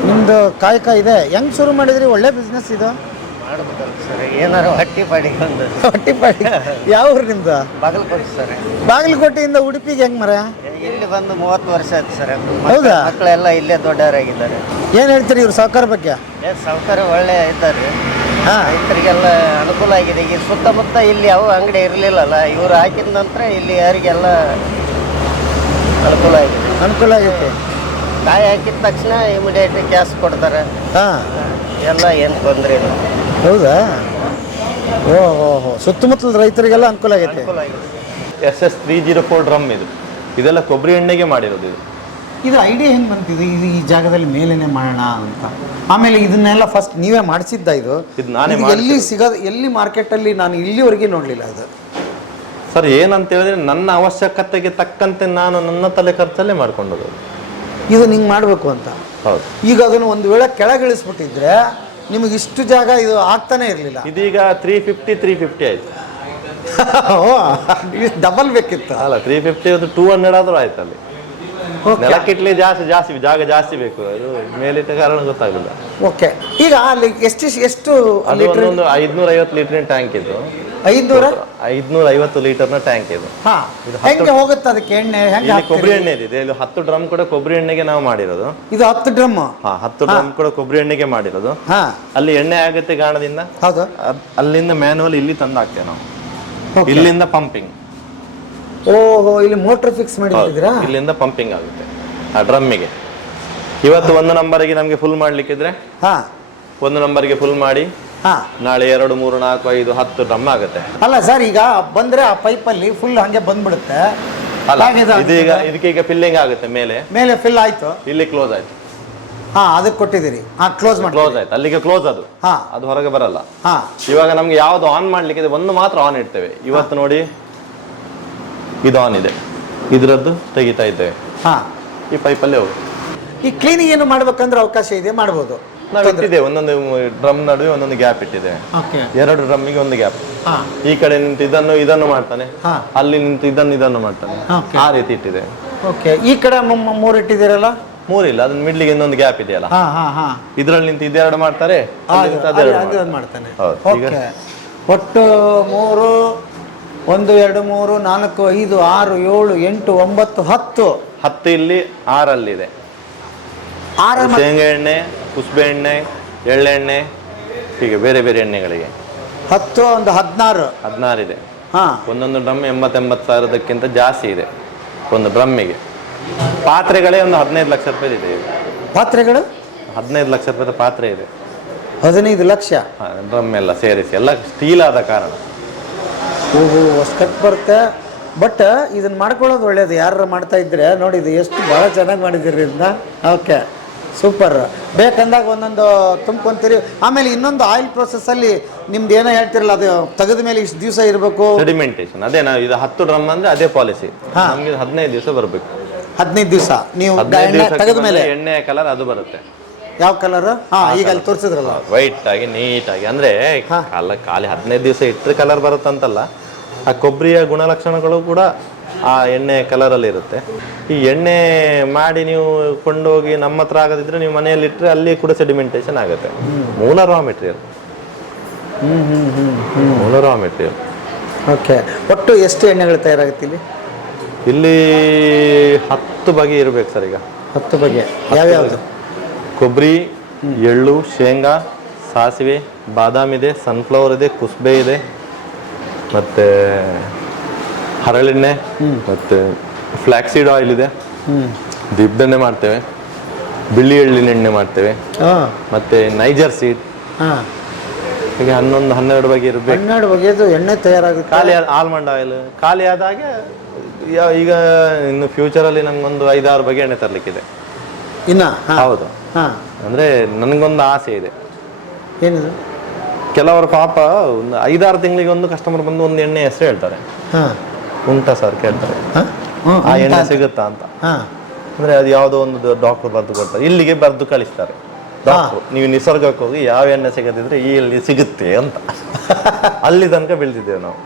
ನಿಮ್ಮದು ಕಾಯಕ ಇದೆ. ಹೆಂಗ್ ಶುರು ಮಾಡಿದ್ರಿ? ಒಳ್ಳೆ ಬಿಸ್ನೆಸ್ ಇದು? ಸರ್ ಏನಾರು ಹಟ್ಟಿಪಾಡಿ ಹಟ್ಟಿಪಾಡಿ ಯಾವ ಊರು ನಿಮ್ದು? ಬಾಗಲಕೋಟೆ ಸರ್ ಬಾಗಲಕೋಟೆಯಿಂದ ಉಡುಪಿಗೆ ಹೆಂಗ್ ಮರ ಇಲ್ಲಿ ಬಂದು ಮೂವತ್ತು ವರ್ಷ ಆಯ್ತು ಸರ್ ಹೌದಾ? ಮಕ್ಕಳೆಲ್ಲ ಇಲ್ಲೇ ದೊಡ್ಡವರಾಗಿದ್ದಾರೆ. ಏನು ಹೇಳ್ತೀರಿ ಇವ್ರು ಸಾವುಕಾರ ಬಗ್ಗೆ? ಏ ಸೌಕರ್ಯ ಒಳ್ಳೆ ಇದ್ದಾರೆ. ಹಾಂ. ರೈತರಿಗೆಲ್ಲ ಅನುಕೂಲ ಆಗಿದೆ. ಈ ಸುತ್ತಮುತ್ತ ಇಲ್ಲಿ ಯಾವ ಅಂಗಡಿ ಇರಲಿಲ್ಲಲ್ಲ ಇವರು ಹಾಕಿದ ನಂತರ ಇಲ್ಲಿ ಯಾರಿಗೆಲ್ಲ ಅನುಕೂಲ ಆಗಿದೆ? ಅನುಕೂಲ ಆಗೈತೆ. ಕಾಯಿ ಹಾಕಿದ ತಕ್ಷಣ ಇಮಿಡಿಯೇಟ್ ಗ್ಯಾಸ್ ಕೊಡ್ತಾರೆ. ಹಾಂ. ಎಲ್ಲ ಏನು ತೊಂದರೆ ಇಲ್ಲ. ಹೌದಾ? ಓ ಹೋ ಹೋ ಸುತ್ತಮುತ್ತಲ ರೈತರಿಗೆಲ್ಲ ಅನುಕೂಲ ಆಗೈತೆ. ಅನುಕೂಲ ಆಗಿದೆ. S S three zero four drum ಇದು. ಇದೆಲ್ಲ ಕೊಬ್ಬರಿ ಎಣ್ಣೆಗೆ ಮಾಡಿರೋದು ಇದು. ಇದು ಐಡಿಯಾ ಹೆಂಗೆ ಬಂತಿದೆ? ಇದು ಈ ಜಾಗದಲ್ಲಿ ಮೇಲೇನೆ ಮಾಡೋಣ ಅಂತ. ಆಮೇಲೆ ಇದನ್ನೆಲ್ಲ ಫಸ್ಟ್ ನೀವೇ ಮಾಡಿಸಿದ್ದ ಇದು. ಇದು ನಾನೇ ಇದು ಎಲ್ಲಿ ಸಿಗೋದು ಎಲ್ಲಿ ಮಾರ್ಕೆಟಲ್ಲಿ ನಾನು ಇಲ್ಲಿವರೆಗೆ ನೋಡಲಿಲ್ಲ ಅದು ಸರ್ ಏನಂತ ಹೇಳಿದ್ರೆ ನನ್ನ ಅವಶ್ಯಕತೆಗೆ ತಕ್ಕಂತೆ ನಾನು ನನ್ನ ತಲೆ ಖರ್ಚಲ್ಲೇ ಮಾಡ್ಕೊಂಡದ್ದು. ಇದು ನಿಂಗೆ ಮಾಡಬೇಕು ಅಂತ. ಹೌದು. ಈಗ ಅದನ್ನು ಒಂದು ವೇಳೆ ಕೆಳಗಿಳಿಸ್ಬಿಟ್ಟಿದ್ರೆ ನಿಮಗೆ ಇಷ್ಟು ಜಾಗ ಇದು ಆಗ್ತಾನೆ ಇರಲಿಲ್ಲ. ಇದೀಗ ತ್ರೀ ಫಿಫ್ಟಿ ತ್ರೀ ಫಿಫ್ಟಿ ಆಯ್ತು. ಡಬಲ್ ಬೇಕಿತ್ತು. ಅಲ್ಲ ತ್ರೀ ಫಿಫ್ಟಿ ಒಂದು ಟೂ ಹಂಡ್ರೆಡ್ ಆದರೂ ಆಯ್ತು ಅಲ್ಲಿ ನೆಲಕ್ಕಿಟ್ಲಿ ಜಾಸ್ತಿ ಜಾಸ್ತಿ ಜಾಗ ಜಾಸ್ತಿ ಬೇಕು. ಅದು ಮೇಲಿಟ್ಟ ಕಾರಣ ಗೊತ್ತಾಗಲಿಲ್ಲ ಓಕೆ ಈಗ ಅಲ್ಲಿ ಎಷ್ಟು ಎಷ್ಟು ಅದು ಲೀಟರ್ ಒಂದೊಂದು ಐದ್ನೂರ ಐವತ್ತು ಲೀಟರ್ ಟ್ಯಾಂಕ್ ಇದು. ಐದ್ನೂರ? ಐದ್ನೂರ ಐವತ್ತು ಲೀಟರ್ನ ಟ್ಯಾಂಕ್ ಇದು. ಹಾ. ಹೆಂಗೆ ಹೋಗುತ್ತೆ ಅದಕ್ಕೆ ಎಣ್ಣೆ? ಹೆಂಗೆ ಇಲ್ಲಿ ಕೊಬ್ಬರಿ ಹಾಕ್ತೀರಿ? ಎಣ್ಣೆ ಇದೆ. ಇಲ್ಲಿ ಹತ್ತು ಡ್ರಮ್ ಕೂಡ ಕೊಬ್ಬರಿ ಎಣ್ಣೆಗೆ ನಾವು ಮಾಡಿರೋದು. ಇದು ಹತ್ತು ಡ್ರಮ್ ಹಾ ಹತ್ತು ಡ್ರಮ್ ಕೂಡ ಕೊಬ್ಬರಿ ಎಣ್ಣೆಗೆ ಮಾಡಿರೋದು. ಹಾ. ಅಲ್ಲಿ ಎಣ್ಣೆ ಆಗುತ್ತೆ ಗಾಣದಿಂದ ಹೌದು. ಅದ್- ಅಲ್ಲಿಂದ ಮ್ಯಾನುವಲ್ ಇಲ್ಲಿ ತಂದು ಹಾಕ್ತೇವೆ ನಾವು. Okay. ಇಲ್ಲಿಂದ ಪಂಪಿಂಗ್ ಓಹೋ ಇಲ್ಲಿ ಮೋಟರ್ ಫಿಕ್ಸ್ ಮಾಡಿದ್ದೀರಾ ಇಲ್ಲಿಂದ ಪಂಪಿಂಗ್ ಆಗುತ್ತೆ ಆ ಡ್ರಮ್ಮಿಗೆ ಇವತ್ತು ಒಂದು ನಂಬರಿಗೆ ನಮಗೆ ಫುಲ್ ಮಾಡ್ಲಿಕ್ಕಿದ್ರೆ ಹಾ. ಒಂದು ನಂಬರ್ಗೆ ಫುಲ್ ಮಾಡಿ ಹಾ. ನಾಳೆ ಎರಡು ಮೂರು ನಾಲ್ಕು ಐದು ಹತ್ತು ಡ್ರಮ್ ಆಗುತ್ತೆ. ಅಲ್ಲ ಸರ್ ಈಗ ಬಂದ್ರೆ ಆ ಪೈಪಲ್ಲಿ ಫುಲ್ ಹಂಗೆ ಬಂದ್ಬಿಡುತ್ತೆ. ಅಲ್ಲ ಹಾಗೆ ಇದು ಇದೀಗ ಇದಕ್ಕೆ ಈಗ ಫಿಲ್ಲಿಂಗ್ ಆಗುತ್ತೆ ಮೇಲೆ. ಮೇಲೆ ಫಿಲ್ ಆಯ್ತು. ಇಲ್ಲಿ ಕ್ಲೋಸ್ ಆಯ್ತು. ಹಾ ಅದಕ್ಕೆ ಕೊಟ್ಟಿದ್ದೀರಿ. ಹಾ ಕ್ಲೋಸ್ ಮಾಡಿ ಕ್ಲೋಸ್ ಆಯ್ತು. ಅಲ್ಲಿಗೆ ಕ್ಲೋಸ್ ಅದು. ಹಾ. ಅದು ಹೊರಗೆ ಬರಲ್ಲ. ಹಾ. ಇವಾಗ ನಮ್ಗೆ ಯಾವ್ದು ಆನ್ ಮಾಡ್ಲಿಕ್ಕೆ ಇದೆ ಒಂದು ಮಾತ್ರ ಆನ್ ಇಡ್ತೇವೆ. ಇವತ್ತು ನೋಡಿ ಇದು ಆನ್ ಇದೆ. ಇದರದ್ದು ತೆಗಿತಾ ಇದ್ದೇವೆ. ಹಾ. ಈ ಪೈಪಲ್ಲೇ ಹೋಗಿ. ಈ ಕ್ಲೀನಿಂಗ್ ಏನು ಮಾಡ್ಬೇಕಂದ್ರೆ ಅವಕಾಶ ಇದೆ ಮಾಡ್ಬೋದು. ನಾವು ಇಟ್ಟಿದ್ದೇವೆ ಒಂದೊಂದು ಡ್ರಮ್ ನಡುವೆ ಒಂದೊಂದು ಗ್ಯಾಪ್ ಇಟ್ಟಿದ್ದೇವೆ. ಎರಡು ಡ್ರಮ್ಮಿಗೆ ಒಂದು ಗ್ಯಾಪ್ ಈ ಕಡೆ ನಿಂತು ಇದನ್ನು ಇದನ್ನು ಮಾಡ್ತಾನೆ. ಅಲ್ಲಿ ನಿಂತು ಇದನ್ನು ಇದನ್ನು ಮಾಡ್ತಾನೆ. ಆ ರೀತಿ ಇಟ್ಟಿದೆ ಓಕೆ. ಈ ಕಡೆ ಮೂರು ಇಟ್ಟಿದ್ದೀರಲ್ಲ? ಮೂರಿಲ್ಲ ಅದನ್ನ ಮಿಡ್ಲಿಗೆ ಇನ್ನೊಂದು ಗ್ಯಾಪ್ ಇದೆಯಲ್ಲ. ಇದ್ರಲ್ಲಿ ನಿಂತು ಇದೆರಡು ಮಾಡ್ತಾರೆ ಅಲ್ಲಿ ಅಲ್ಲಿ- ಅಲ್ಲಿ. ಮಾಡ್ತಾನೆ. ಹೌದು. ಒಟ್ಟು ಮೂರು ಒಂದು ಎರಡು ಮೂರು ನಾಲ್ಕು ಐದು ಆರು ಏಳು ಎಂಟು ಒಂಬತ್ತು ಹತ್ತು. ಹತ್ತು ಇಲ್ಲಿ ಆರಲ್ಲಿದೆ. ಆರ ಶೇಂಗಾ ಎಣ್ಣೆ ಕುಸುಬೆ ಎಣ್ಣೆ ಎಳ್ಳೆಣ್ಣೆ ಹೀಗೆ ಬೇರೆ ಬೇರೆ ಎಣ್ಣೆಗಳಿಗೆ. ಹತ್ತು ಒಂದು ಹದಿನಾರು. ಹದಿನಾರಿದೆ. ಹಾ. ಒಂದೊಂದು ಡ್ರಮ್ ಎಂಬತ್ತೆಂಬತ್ತು ಸಾವಿರದಕ್ಕಿಂತ ಜಾಸ್ತಿ ಇದೆ ಒಂದು ಡ್ರಮ್ಮಿಗೆ. ಪಾತ್ರೆಗಳೇ ಒಂದು ಹದಿನೈದು ಲಕ್ಷ ರೂಪಾಯಿ ಇದೆ ಇದು. ಪಾತ್ರೆಗಳು? ಹದಿನೈದು ಲಕ್ಷ ರೂಪಾಯಿ ಪಾತ್ರೆ ಇದೆ. ಹದಿನೈದು ಲಕ್ಷ. ಡ್ರಮ್ ಎಲ್ಲ ಸೇರಿಸಿ. ಎಲ್ಲ ಸ್ಟೀಲ್ ಆದ ಕಾರಣ. ಓಹೋ ಹೊಸ್ಕಟ್ ಕಟ್ ಬರುತ್ತೆ ಬಟ್ ಇದನ್ನ ಮಾಡ್ಕೊಳ್ಳೋದು ಒಳ್ಳೇದು. ಯಾರು ಮಾಡ್ತಾ ಇದ್ರೆ ನೋಡಿ ಇದು ಎಷ್ಟು ಭಾಳ ಚೆನ್ನಾಗಿ ಮಾಡಿದ್ದೀರಿ ಇದನ್ನ. ಓಕೆ ಸೂಪರ್ ಬೇಕಂದಾಗ ಒಂದೊಂದು ತುಂಬ್ಕೊಂತೀರಿ. ಆಮೇಲೆ ಇನ್ನೊಂದು ಆಯಿಲ್ ಪ್ರೊಸೆಸ್ಸಲ್ಲಿ ನಿಮ್ದು ಏನೋ ಹೇಳ್ತಿರಲ್ಲ ಅದು ತೆಗೆದ ಮೇಲೆ ಇಷ್ಟು ದಿವಸ ಇರಬೇಕು. ಸೆಡಿಮೆಂಟೇಷನ್ ಅದೇ ನಾವು ಇದು ಹತ್ತು ಡ್ರಮ್ ಅಂದ್ರೆ ಅದೇ ಪಾಲಿಸಿ ಹಾ. ನಮ್ಗೆ ಹದಿನೈದು ದಿವಸ ಬರಬೇಕು. ಹದಿನೈದು ದಿವಸ. ನೀವು ತೆಗೆದ ಮೇಲೆ. ಎಣ್ಣೆ ಕಲರ್ ಅದು ಬರುತ್ತೆ. ಯಾವ ಕಲರ್ ಹಾ ಈಗ ಅಲ್ಲಿ ತೋರಿಸಿದ್ರಲ್ಲ. ವೈಟ್ ಆಗಿ ನೀಟ್ ಆಗಿ. ಅಂದ್ರೆ. ಕಾಲ ಖಾಲಿ ಹದಿನೈದು ದಿವಸ ಇಟ್ಟರೆ ಕಲರ್ ಬರುತ್ತಂತಲ್ಲ. ಆ ಕೊಬ್ಬರಿಯ ಗುಣಲಕ್ಷಣಗಳು ಕೂಡ ಆ ಎಣ್ಣೆ ಕಲರಲ್ಲಿ ಇರುತ್ತೆ. ಈ ಎಣ್ಣೆ ಮಾಡಿ ನೀವು ಕೊಂಡೋಗಿ ನಮ್ಮ ಹತ್ರ ಆಗದಿದ್ರೆ ನೀವು ಮನೆಯಲ್ಲಿ ಇಟ್ಟರೆ ಅಲ್ಲಿ ಕೂಡ ಸೆಡಿಮೆಂಟೇಷನ್ ಆಗುತ್ತೆ. ಮೂಲ ರಾ ಮೆಟೀರಿಯಲ್ ಮೂಲ ರಾ ಮೆಟೀರಿಯಲ್ ಓಕೆ ಒಟ್ಟು ಎಷ್ಟು ಎಣ್ಣೆಗಳು ತಯಾರಾಗುತ್ತೆ ಇಲ್ಲಿ? ಇಲ್ಲಿ ಹತ್ತು ಬಗೆ ಇರಬೇಕು ಸರ್ ಈಗ. ಹತ್ತು ಬಗೆ. ಯಾವ್ಯಾವುದು? ಕೊಬ್ಬರಿ ಎಳ್ಳು ಶೇಂಗಾ ಸಾಸಿವೆ ಬಾದಾಮ್ ಇದೆ ಸನ್ಫ್ಲವರ್ ಇದೆ ಕುಸ್ಬೆ ಇದೆ. ಮತ್ತೆ ಹರಳೆಣ್ಣೆ ಮತ್ತೆ ಫ್ಲ್ಯಾಕ್ಸೀಡ್ ಆಯಿಲ್ ಇದೆ. ದೀಪದೆಣ್ಣೆ ಮಾಡ್ತೇವೆ. ಬಿಳಿ ಎಳ್ಳಿನ ಎಣ್ಣೆ ಮಾಡ್ತೇವೆ. ಹಾಂ. ಮತ್ತೆ ನೈಜರ್ ಸೀಡ್ ಹಾಂ. ಹೀಗೆ ಹನ್ನೊಂದು ಹನ್ನೆರಡು ಬಗೆ ಇರಬೇಕು. ಹನ್ನೆರಡು ಬಗೆದು ಎಣ್ಣೆ ತಯಾರಾಗುತ್ತೆ. ಖಾಲಿ ಆಲ್ಮಂಡ್ ಆಯಿಲ್ ಖಾಲಿ ಆದಾಗೆ ಈಗ ಇನ್ನು ಫ್ಯೂಚರಲ್ಲಿ ನಮ್ಗೊಂದು ಐದಾರು ಬಗೆ ಎಣ್ಣೆ ತರಲಿಕ್ಕಿದೆ. ಇನ್ನ? ಹೌದು. ಹಾಂ. ಅಂದ್ರೆ ನನಗೊಂದು ಆಸೆ ಇದೆ. ಏನಿದು? ಕೆಲವರು ಪಾಪ ಒಂದು ಐದಾರು ತಿಂಗಳಿಗೆ ಒಂದು ಕಸ್ಟಮರ್ ಬಂದು ಒಂದು ಎಣ್ಣೆ ಹೆಸರು ಹೇಳ್ತಾರೆ. ಉಂಟಾ ಸರ್ ಕೇಳ್ತಾರೆ. ಆ ಎಣ್ಣೆ ಸಿಗುತ್ತಾ ಅಂತ. ಅಂದ್ರೆ ಅದು ಯಾವುದೋ ಒಂದು ಡಾಕ್ಟರ್ ಬರೆದು ಕೊಡ್ತಾರೆ. ಇಲ್ಲಿಗೆ ಬರೆದು ಕಳಿಸ್ತಾರೆ. ಡಾಕ್ಟ್ರು ನೀವು ನಿಸರ್ಗಕ್ಕೆ ಹೋಗಿ ಯಾವ ಎಣ್ಣೆ ಸಿಗದಿದ್ರೆ ಈ ಇಲ್ಲಿ ಸಿಗುತ್ತೆ ಅಂತ. ಅಲ್ಲಿ ತನಕ ಬೆಳೆದಿದ್ದೇವೆ ನಾವು.